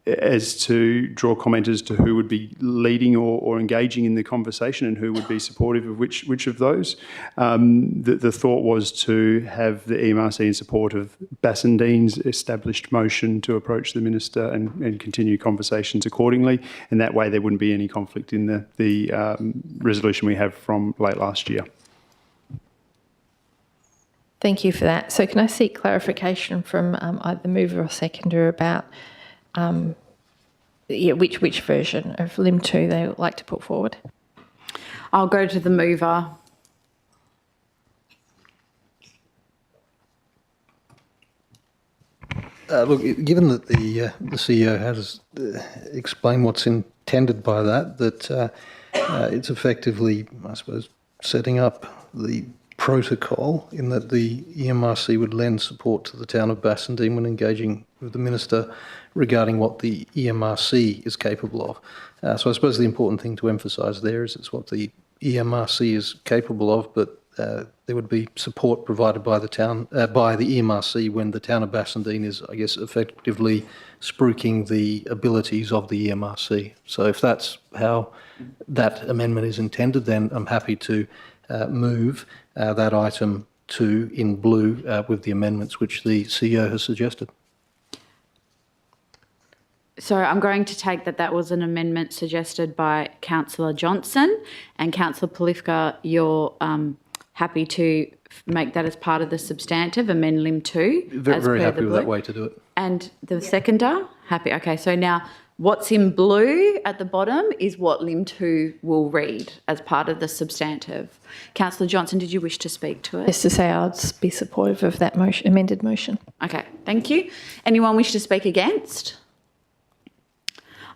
as to draw comment as to who would be leading or engaging in the conversation and who would be supportive of which of those. The thought was to have the EMRC in support of Bassendean's established motion to approach the Minister and continue conversations accordingly, and that way there wouldn't be any conflict in the resolution we have from late last year. Thank you for that. So can I seek clarification from either mover or seconder about which version of LIM 2 they would like to put forward? I'll go to the mover. Look, given that the CEO has explained what's intended by that it's effectively, I suppose, setting up the protocol in that the EMRC would lend support to the town of Bassendean when engaging with the Minister regarding what the EMRC is capable of. So I suppose the important thing to emphasise there is it's what the EMRC is capable of, but there would be support provided by the town, by the EMRC when the town of Bassendean is, I guess, effectively spruiking the abilities of the EMRC. So if that's how that amendment is intended, then I'm happy to move that item 2 in blue with the amendments which the CEO has suggested. So I'm going to take that was an amendment suggested by Councillor Johnson, and Councillor Polifka, you're happy to make that as part of the substantive, amend LIM 2? Very happy with that way to do it. And the seconder? Happy. Okay, so now what's in blue at the bottom is what LIM 2 will read as part of the substantive. Councillor Johnson, did you wish to speak to it? Just to say I'd be supportive of that motion, amended motion. Okay, thank you. Anyone wish to speak against?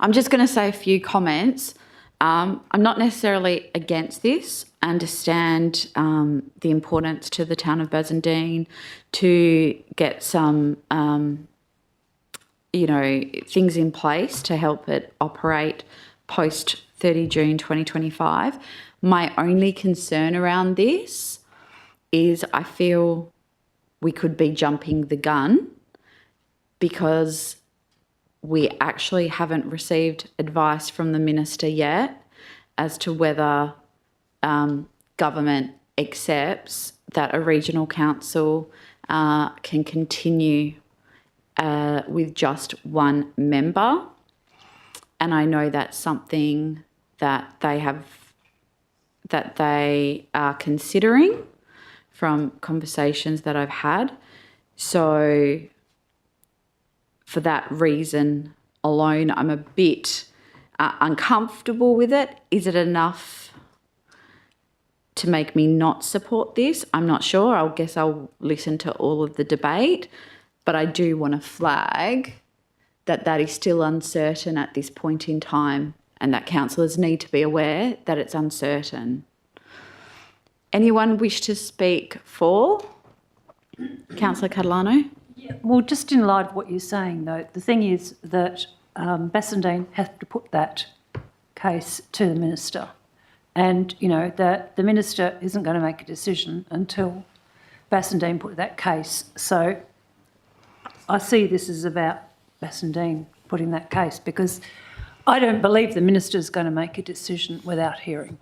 I'm just going to say a few comments. I'm not necessarily against this. I understand the importance to the town of Bassendean to get some, things in place to help it operate post 30 June 2025. My only concern around this is I feel we could be jumping the gun because we actually haven't received advice from the Minister yet as to whether government accepts that a regional council can continue with just one member. And I know that's something that they are considering from conversations that I've had. So for that reason alone, I'm a bit uncomfortable with it. Is it enough to make me not support this? I'm not sure. I guess I'll listen to all of the debate, but I do want to flag that is still uncertain at this point in time, and that councillors need to be aware that it's uncertain. Anyone wish to speak for? Councillor Catalano? Well, just in light of what you're saying, though, the thing is that Bassendean has to put that case to the Minister. And, that the Minister isn't going to make a decision until Bassendean put that case. So I see this as about Bassendean putting that case, because I don't believe the Minister's going to make a decision without hearing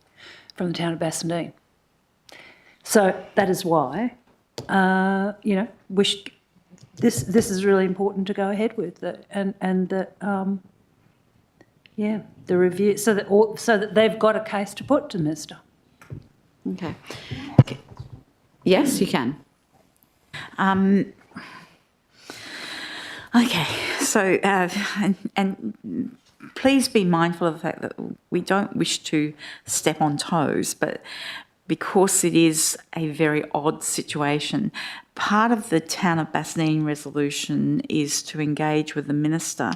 from the town of Bassendean. So that is why, this is really important to go ahead with, and that the review, so that they've got a case to put to the Minister. Okay. Yes, you can. Okay, so and please be mindful of the fact that we don't wish to step on toes, but because it is a very odd situation, part of the Town of Bassendean resolution is to engage with the Minister.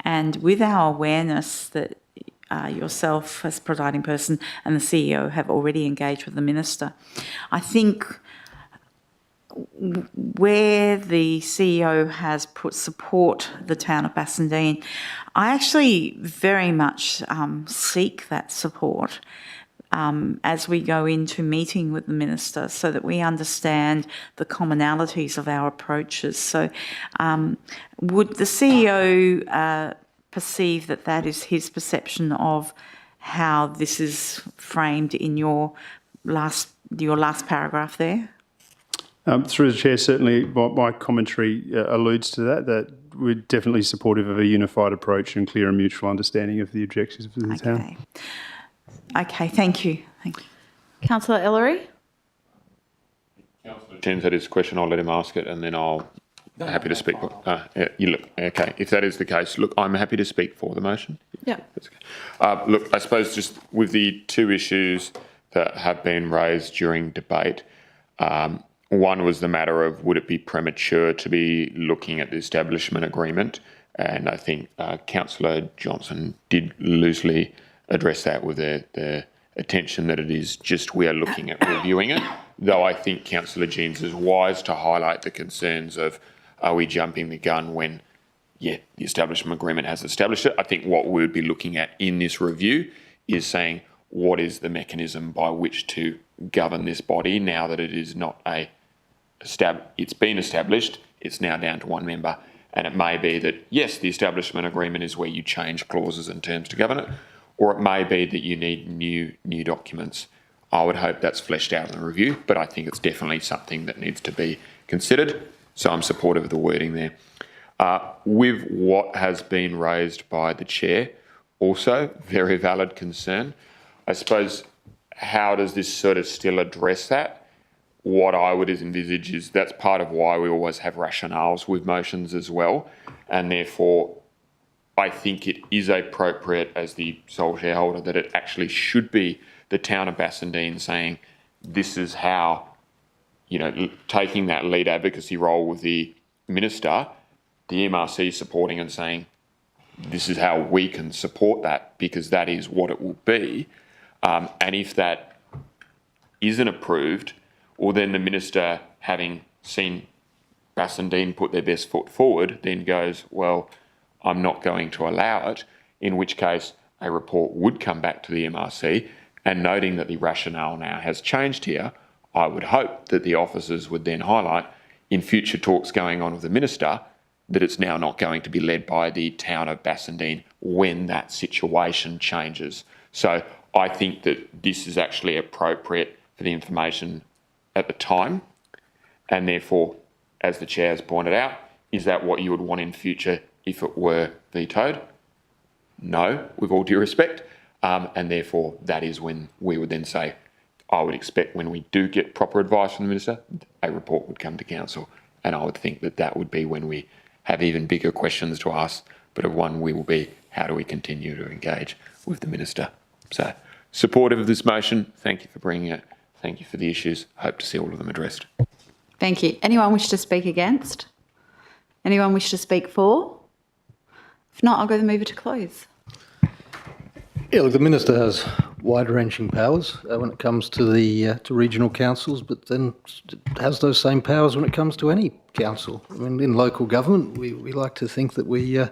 And with our awareness that yourself as presiding person and the CEO have already engaged with the Minister, I think where the CEO has put support the Town of Bassendean, I actually very much seek that support as we go into meeting with the Minister, so that we understand the commonalities of our approaches. So would the CEO perceive that that is his perception of how this is framed in your last paragraph there? Through the chair, certainly my commentary alludes to that we're definitely supportive of a unified approach and clear and mutual understanding of the objectives of the town. Okay, thank you. Thank you. Councillor Ellery? Councillor Chen's had his question. I'll let him ask it, and then I'll happy to speak. You look okay. If that is the case, look, I'm happy to speak for the motion. Yeah. That's okay. Look, I suppose just with the two issues that have been raised during debate, one was the matter of would it be premature to be looking at the establishment agreement, and I think Councillor Johnson did loosely address that with the attention that it is just we are looking at reviewing it, though I think Councillor Jeans is wise to highlight the concerns of are we jumping the gun when, the establishment agreement has established it. I think what we would be looking at in this review is saying what is the mechanism by which to govern this body now that it is not it's been established, it's now down to one member, and it may be that, yes, the establishment agreement is where you change clauses and terms to govern it, or it may be that you need new documents. I would hope that's fleshed out in the review, but I think it's definitely something that needs to be considered, so I'm supportive of the wording there. With what has been raised by the chair, also very valid concern. I suppose, how does this sort of still address that? What I would envisage is that's part of why we always have rationales with motions as well, and therefore I think it is appropriate as the sole shareholder that it actually should be the town of Bassendean saying this is how, taking that lead advocacy role with the minister, the MRC supporting and saying this is how we can support that because that is what it will be. And if that isn't approved, or then the minister, having seen Bassendean put their best foot forward, then goes, well, I'm not going to allow it, in which case a report would come back to the MRC, and noting that the rationale now has changed here, I would hope that the officers would then highlight in future talks going on with the minister that it's now not going to be led by the town of Bassendean when that situation changes. So I think that this is actually appropriate for the information at the time, and therefore, as the chair has pointed out, is that what you would want in future if it were vetoed? No, with all due respect, and therefore that is when we would then say, I would expect when we do get proper advice from the minister, a report would come to council, and I would think that that would be when we have even bigger questions to ask, but one we will be, how do we continue to engage with the minister? So, supportive of this motion, thank you for bringing it. Thank you for the issues. Hope to see all of them addressed. Thank you. Anyone wish to speak against? Anyone wish to speak for? If not, I'll go the mover to close. Yeah, look, the minister has wide-ranging powers when it comes to the to regional councils, but then has those same powers when it comes to any council. I mean, in local government, we like to think that we are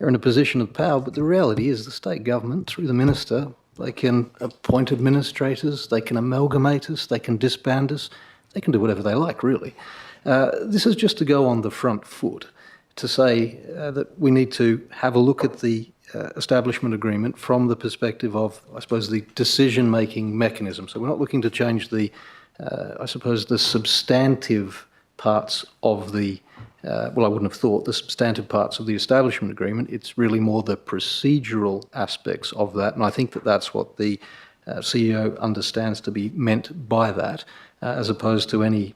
in a position of power, but the reality is the state government, through the minister, they can appoint administrators, they can amalgamate us, they can disband us, they can do whatever they like, really. This is just to go on the front foot, to say that we need to have a look at the establishment agreement from the perspective of, I suppose, the decision-making mechanism. So we're not looking to change the, I suppose, the substantive parts of the, I wouldn't have thought, the substantive parts of the establishment agreement. It's really more the procedural aspects of that, and I think that that's what the CEO understands to be meant by that, as opposed to any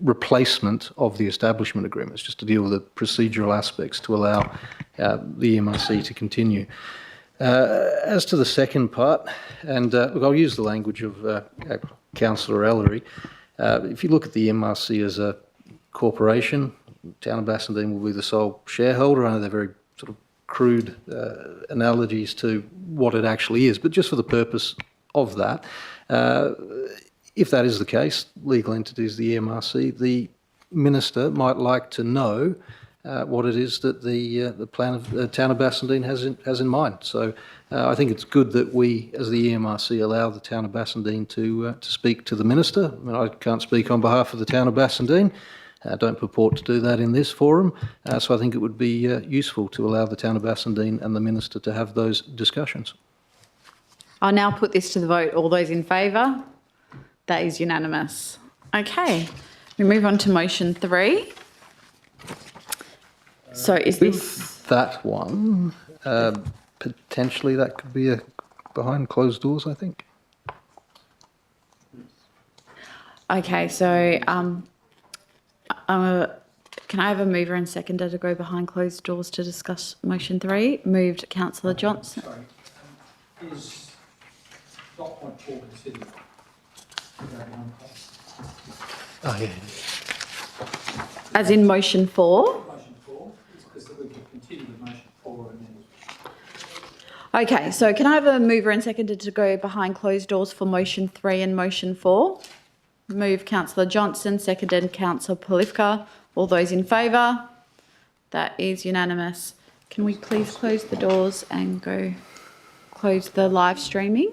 replacement of the establishment agreement. It's just to deal with the procedural aspects to allow the MRC to continue. As to the second part, and look, I'll use the language of Councillor Ellery. If you look at the MRC as a corporation, Town of Bassendean will be the sole shareholder. I know they're very sort of crude analogies to what it actually is, but just for the purpose of that, if that is the case, legal entities, the MRC, the minister might like to know what it is that the plan of the Town of Bassendean has in mind. So I think it's good that we, as the EMRC, allow the Town of Bassendean to speak to the minister. I mean, I can't speak on behalf of the Town of Bassendean, don't purport to do that in this forum. So I think it would be useful to allow the town of Bassendean and the minister to have those discussions. I'll now put this to the vote. All those in favour? That is unanimous. Okay, we move on to motion 3. So is this... That one, potentially that could be behind closed doors, I think. Okay, so can I have a mover and seconder to go behind closed doors to discuss motion 3? Moved Councillor Johnson. Is dot point 4 considered? Oh, yeah. As in motion 4? Motion 4, because we can continue with motion 4 and then... Okay, so can I have a mover and seconder to go behind closed doors for motion 3 and motion 4? Move Councillor Johnson, seconded Councillor Polifka. All those in favour? That is unanimous. Can we please close the doors and go close the live streaming?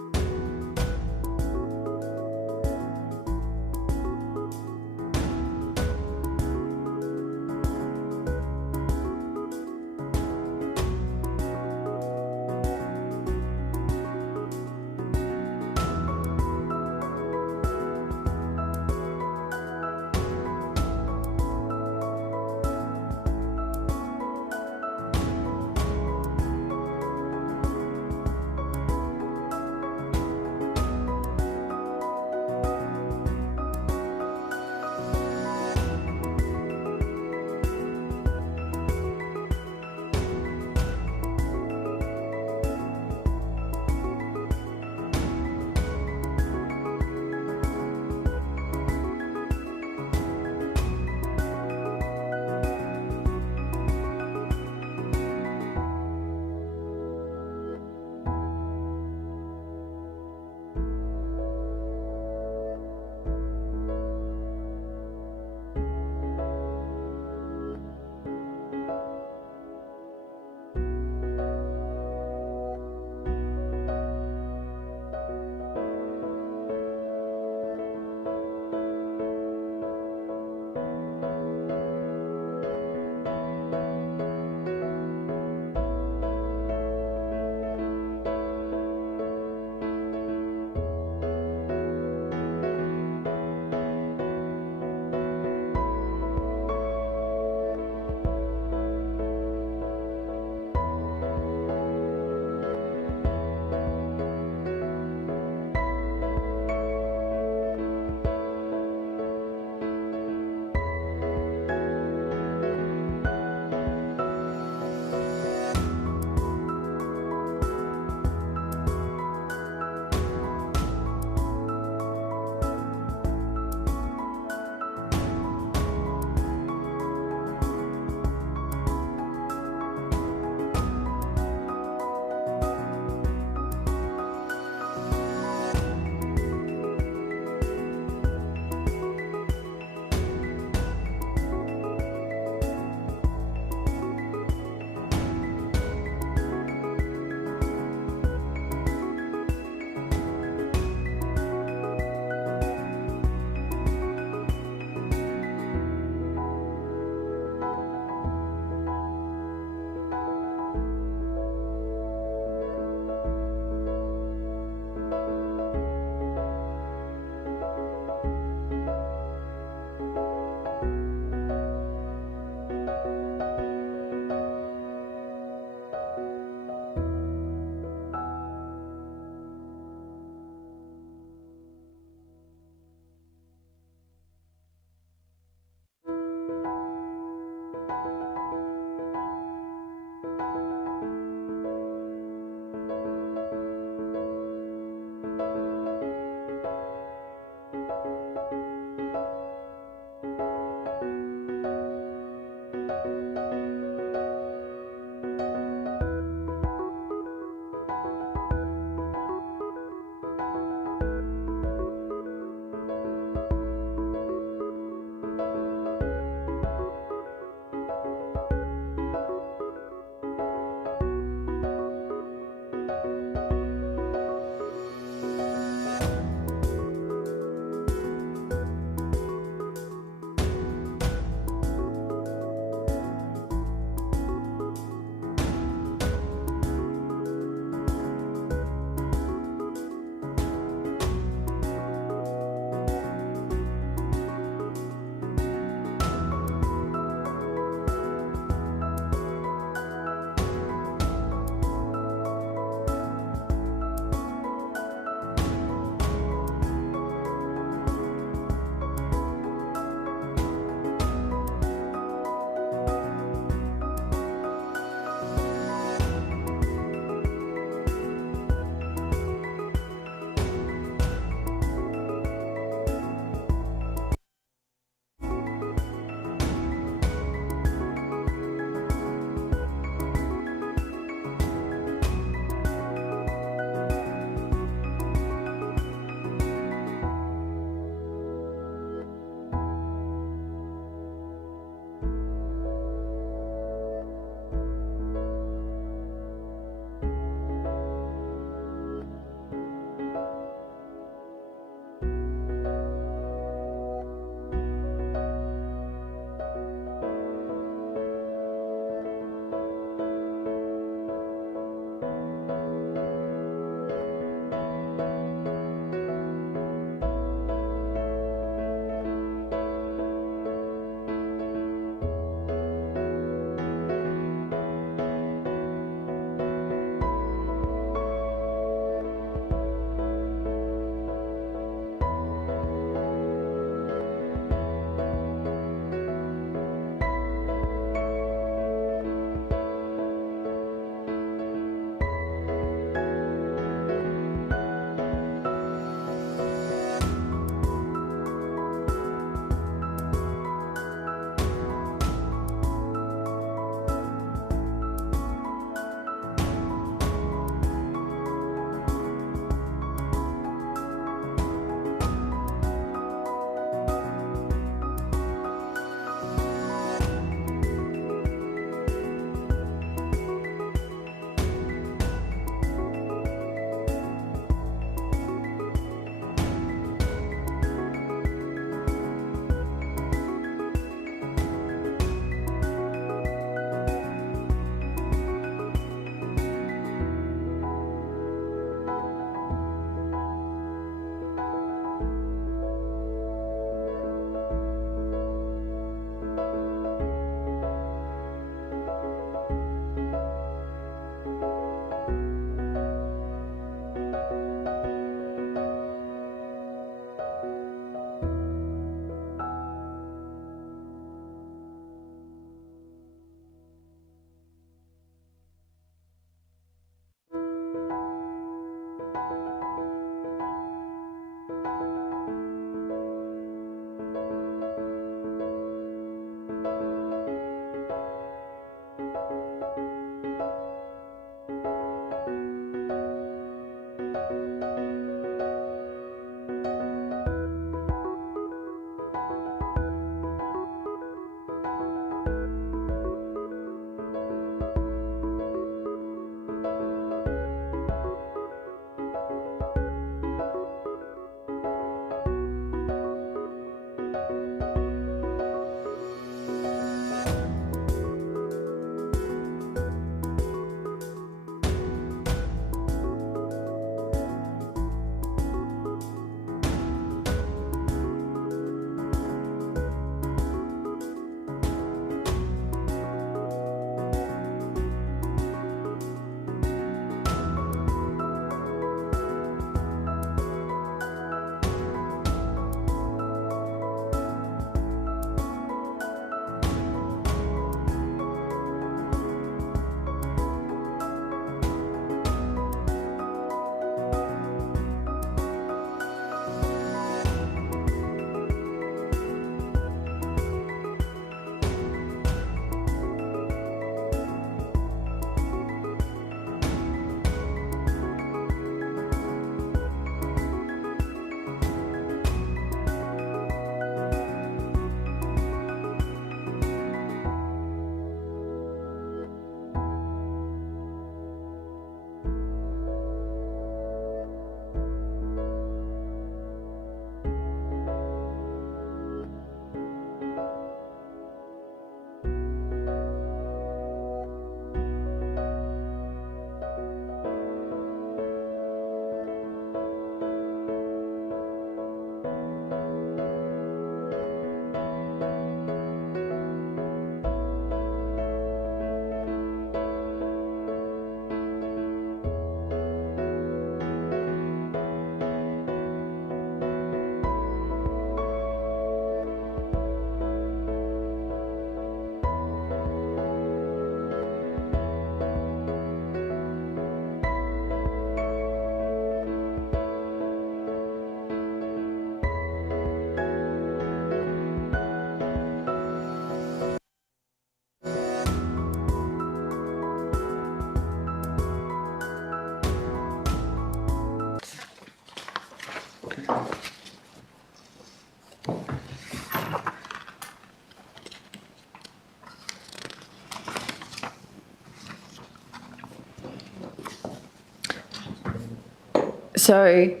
So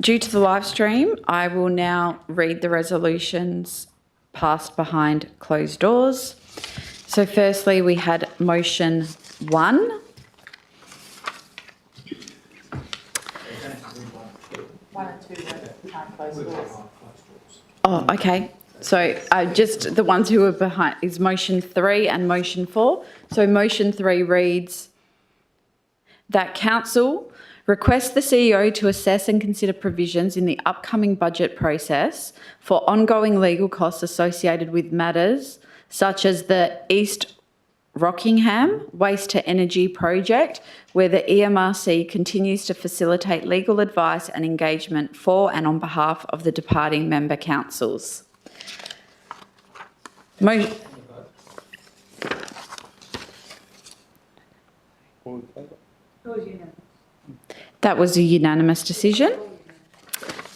due to the live stream, I will now read the resolutions passed behind closed doors. So firstly, we had motion 1. Oh, okay. So just the ones who are behind is motion 3 and motion 4. So motion 3 reads that council requests the CEO to assess and consider provisions in the upcoming budget process for ongoing legal costs associated with matters such as the East Rockingham Waste to Energy project, where the EMRC continues to facilitate legal advice and engagement for and on behalf of the departing member councils. That was a unanimous decision.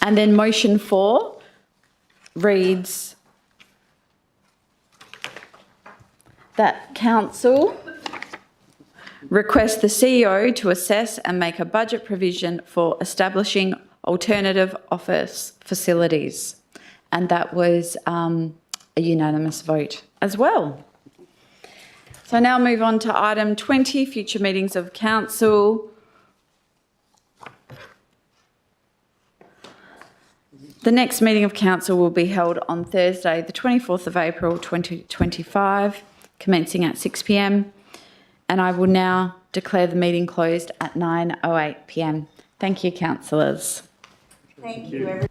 And then motion 4 reads that council requests the CEO to assess and make a budget provision for establishing alternative office facilities. And that was a unanimous vote as well. So now move on to item 20, future meetings of council. The next meeting of council will be held on Thursday, the 24th of April 2025, commencing at 6 p.m. And I will now declare the meeting closed at 9:08 p.m. Thank you, councillors. Thank you, everyone.